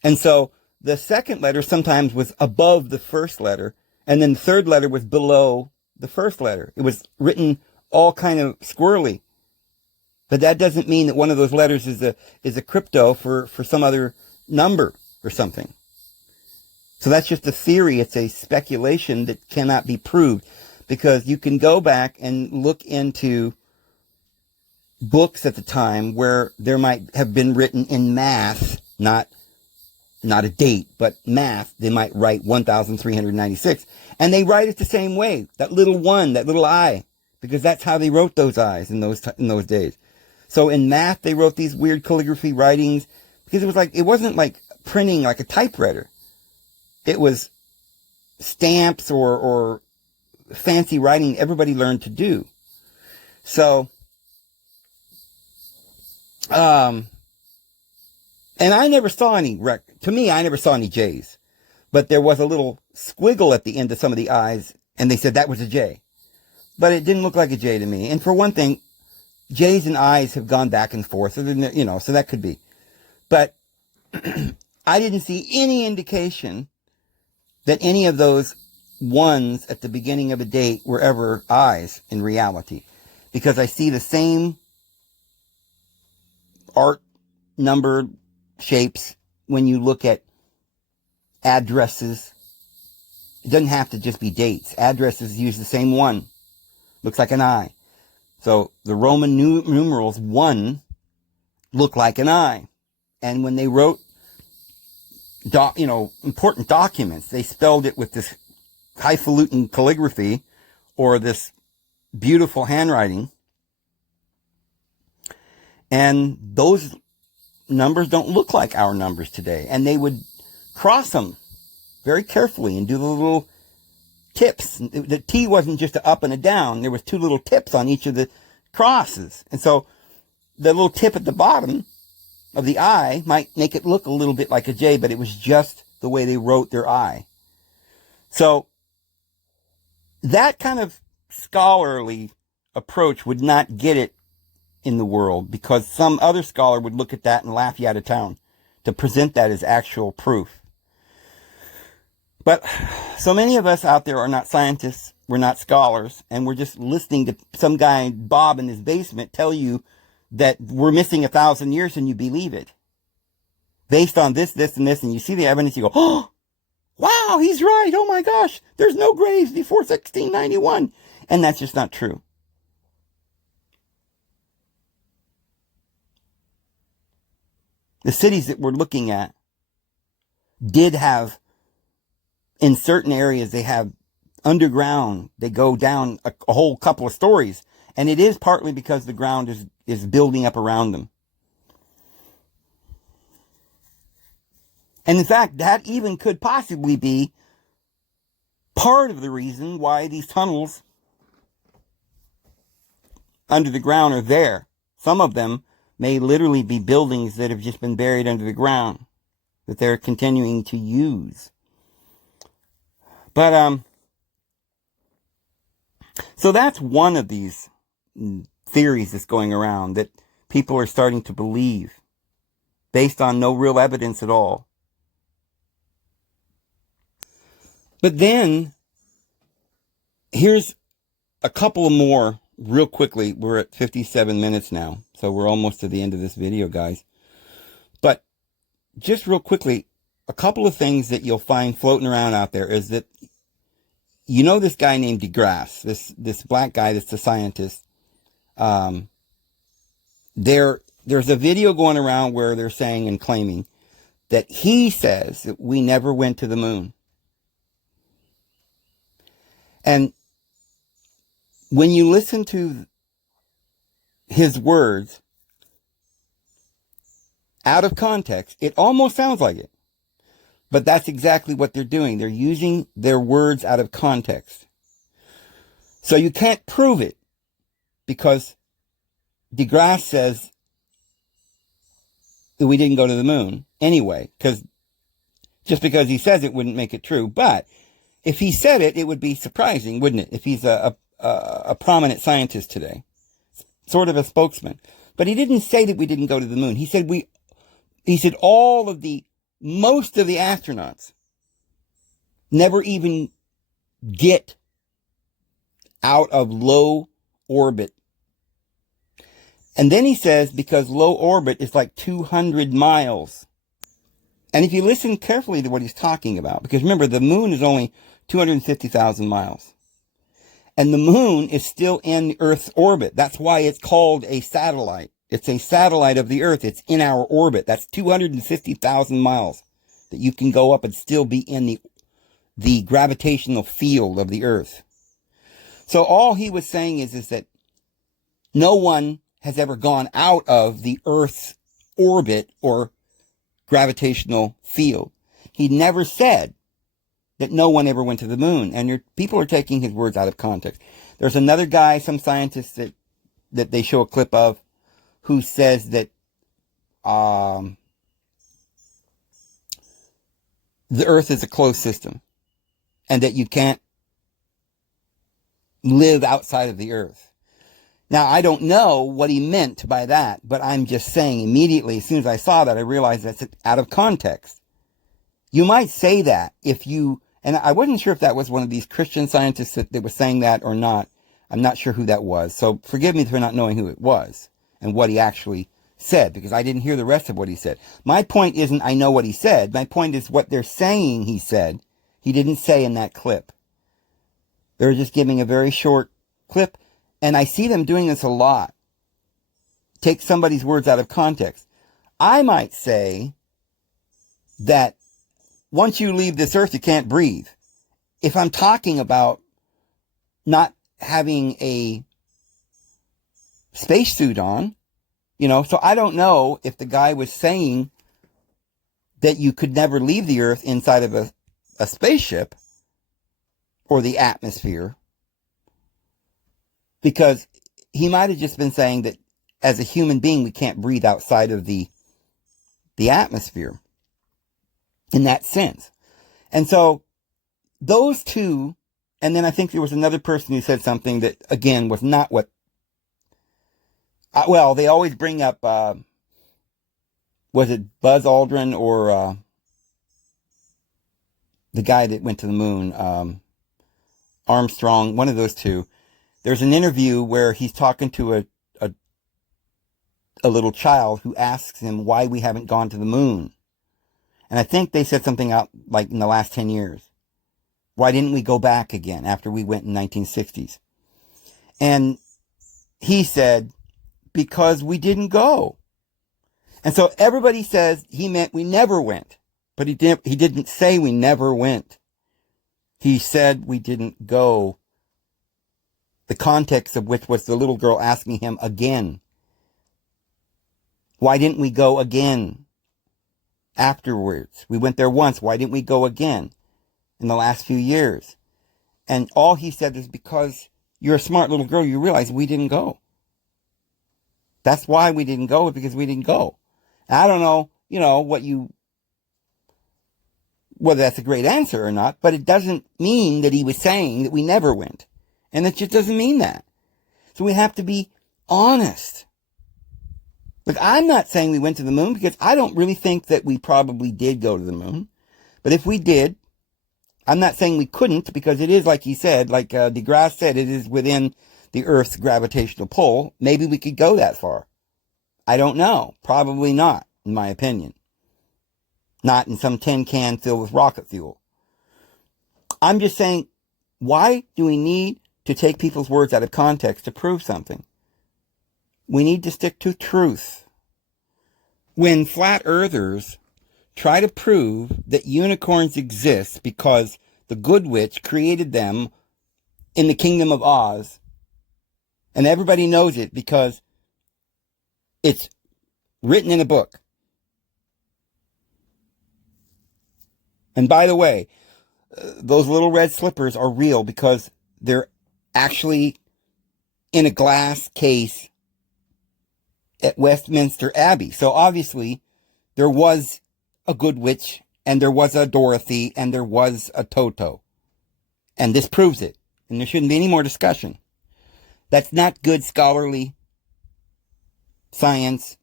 And so the second letter sometimes was above the first letter, and then the third letter was below the first letter. It was written all kind of squirrely. But that doesn't mean that one of those letters is a crypto for some other number or something. So that's just a theory. It's a speculation that cannot be proved, because you can go back and look into books at the time where there might have been written in math, not a date, but math. They might write 1396, and they write it the same way. That little 1, that little I, because that's how they wrote those I's in those days. So in math, they wrote these weird calligraphy writings, because it wasn't like printing like a typewriter. It was stamps or fancy writing everybody learned to do. So, and I never saw any, to me, I never saw any J's. But there was a little squiggle at the end of some of the I's, and they said that was a J. But it didn't look like a J to me. And for one thing, J's and I's have gone back and forth, so that could be. But I didn't see any indication that any of those 1s at the beginning of a date were ever I's in reality. Because I see the same art number shapes when you look at addresses. It doesn't have to just be dates. Addresses use the same 1. Looks like an I. So the Roman numerals 1 look like an I. And when they wrote important documents, they spelled it with this highfalutin calligraphy or this beautiful handwriting. And those numbers don't look like our numbers today. And they would cross them very carefully and do the little tips. The T wasn't just an up and a down. There was 2 little tips on each of the crosses. And so the little tip at the bottom of the I might make it look a little bit like a J, but it was just the way they wrote their I. So that kind of scholarly approach would not get it in the world, because some other scholar would look at that and laugh you out of town to present that as actual proof. But so many of us out there are not scientists, we're not scholars, and we're just listening to some guy, Bob, in his basement tell you that we're missing 1,000 years and you believe it. Based on this, this, and this, and you see the evidence, you go, oh, wow, he's right. Oh my gosh, there's no graves before 1691. And that's just not true. The cities that we're looking at did have, in certain areas, they have underground, they go down a whole couple of stories. And it is partly because the ground is building up around them. And in fact, that even could possibly be part of the reason why these tunnels under the ground are there. Some of them may literally be buildings that have just been buried under the ground that they're continuing to use. But, so that's one of these theories that's going around that people are starting to believe based on no real evidence at all. But then, here's a couple of more real quickly. We're at 57 minutes now, so we're almost to the end of this video, guys. But just real quickly, a couple of things that you'll find floating around out there is that, you know, this guy named DeGrasse, this black guy that's a scientist. There's a video going around where they're saying and claiming that he says that we never went to the moon. And when you listen to his words out of context, it almost sounds like it. But that's exactly what they're doing. They're using their words out of context. So you can't prove it because DeGrasse says that we didn't go to the moon anyway, just because he says it wouldn't make it true. But if he said it, it would be surprising, wouldn't it? If he's a prominent scientist today, sort of a spokesman. But he didn't say that we didn't go to the moon. He said most of the astronauts never even get out of low orbit. And then he says, because low orbit is like 200 miles. And if you listen carefully to what he's talking about, because remember, the moon is only 250,000 miles. And the moon is still in Earth's orbit. That's why it's called a satellite. It's a satellite of the Earth. It's in our orbit. That's 250,000 miles that you can go up and still be in the gravitational field of the Earth. So all he was saying is that no one has ever gone out of the Earth's orbit or gravitational field. He never said that no one ever went to the moon. And people are taking his words out of context. There's another guy, some scientist that they show a clip of, who says that the Earth is a closed system and that you can't live outside of the Earth. Now, I don't know what he meant by that, but I'm just saying immediately, as soon as I saw that, I realized that's out of context. You might say that and I wasn't sure if that was one of these Christian scientists that was saying that or not. I'm not sure who that was. So forgive me for not knowing who it was and what he actually said, because I didn't hear the rest of what he said. My point isn't I know what he said. My point is what they're saying he said. He didn't say in that clip. They're just giving a very short clip. And I see them doing this a lot. Take somebody's words out of context. I might say that once you leave this earth, you can't breathe. If I'm talking about not having a spacesuit on, so I don't know if the guy was saying that you could never leave the earth inside of a spaceship or the atmosphere, because he might have just been saying that as a human being, we can't breathe outside of the atmosphere in that sense. And so those two, and then I think there was another person who said something that, again, was not what, they always bring up, was it Buzz Aldrin or the guy that went to the moon, Armstrong, one of those two. There's an interview where he's talking to a little child who asks him why we haven't gone to the moon. And I think they said something out like in the last 10 years. Why didn't we go back again after we went in 1960s? And he said, because we didn't go. And so everybody says he meant we never went. But he didn't say we never went. He said we didn't go. The context of which was the little girl asking him again. Why didn't we go again afterwards? We went there once. Why didn't we go again in the last few years? And all he said is, because you're a smart little girl, you realize we didn't go. That's why we didn't go, because we didn't go. And I don't know, whether that's a great answer or not, but it doesn't mean that he was saying that we never went. And it just doesn't mean that. So we have to be honest. Look, I'm not saying we went to the moon, because I don't really think that we probably did go to the moon. But if we did, I'm not saying we couldn't, because it is, like he said, like DeGrasse said, it is within the Earth's gravitational pull. Maybe we could go that far. I don't know. Probably not, in my opinion. Not in some tin can filled with rocket fuel. I'm just saying, why do we need to take people's words out of context to prove something? We need to stick to truth. When flat earthers try to prove that unicorns exist because the Good Witch created them in the Kingdom of Oz, and everybody knows it because it's written in a book. And by the way, those little red slippers are real because they're actually in a glass case at Westminster Abbey. So obviously there was a Good Witch, and there was a Dorothy, and there was a Toto. And this proves it. And there shouldn't be any more discussion. That's not good scholarly science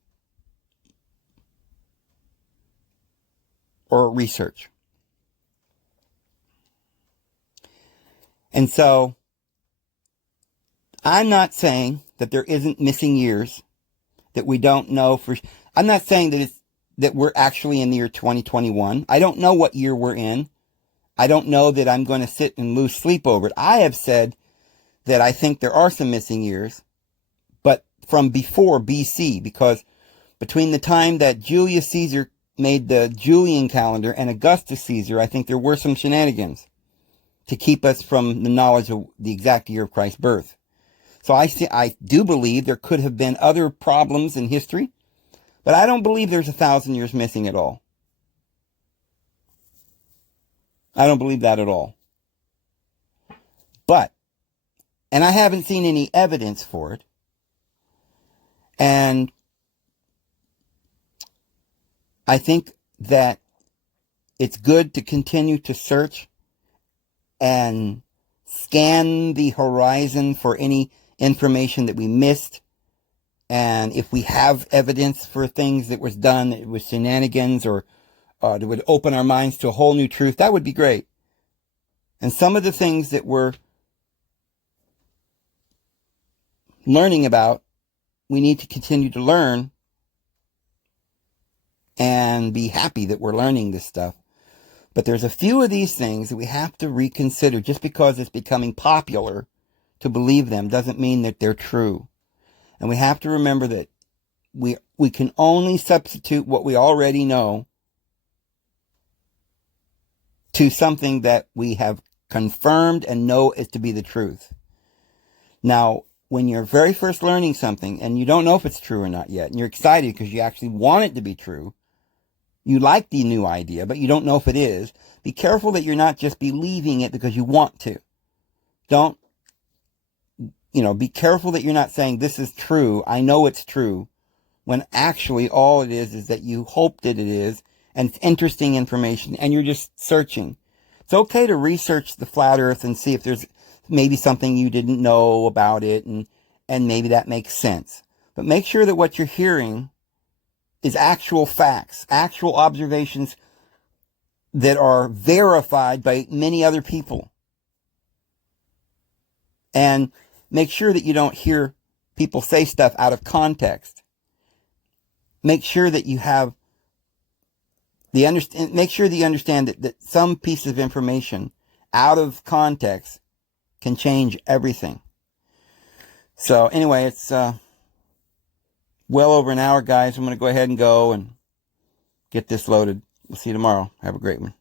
or research. And so, I'm not saying that there isn't missing years, that we don't know for... I'm not saying that we're actually in the year 2021. I don't know what year we're in. I don't know that I'm going to sit and lose sleep over it. I have said that I think there are some missing years, but from before BC, because between the time that Julius Caesar made the Julian calendar and Augustus Caesar, I think there were some shenanigans to keep us from the knowledge of the exact year of Christ's birth. So I do believe there could have been other problems in history, but I don't believe there's 1,000 years missing at all. I don't believe that at all. But, and I haven't seen any evidence for it, and I think that it's good to continue to search and scan the horizon for any information that we missed. And if we have evidence for things that was done with shenanigans or that would open our minds to a whole new truth, that would be great. And some of the things that we're learning about, we need to continue to learn and be happy that we're learning this stuff. But there's a few of these things that we have to reconsider. Just because it's becoming popular to believe them doesn't mean that they're true. And we have to remember that we can only substitute what we already know to something that we have confirmed and know is to be the truth. Now, when you're very first learning something and you don't know if it's true or not yet, and you're excited because you actually want it to be true, you like the new idea, but you don't know if it is, be careful that you're not just believing it because you want to. Be careful that you're not saying, this is true, I know it's true, when actually all it is that you hope that it is, and it's interesting information, and you're just searching. It's okay to research the flat earth and see if there's maybe something you didn't know about it, and maybe that makes sense. But make sure that what you're hearing is actual facts, actual observations that are verified by many other people. And make sure that you don't hear people say stuff out of context. make sure that you have make sure that you understand that some piece of information out of context can change everything. So anyway, it's well over an hour, guys. I'm going to go ahead and go and get this loaded. We'll see you tomorrow. Have a great one.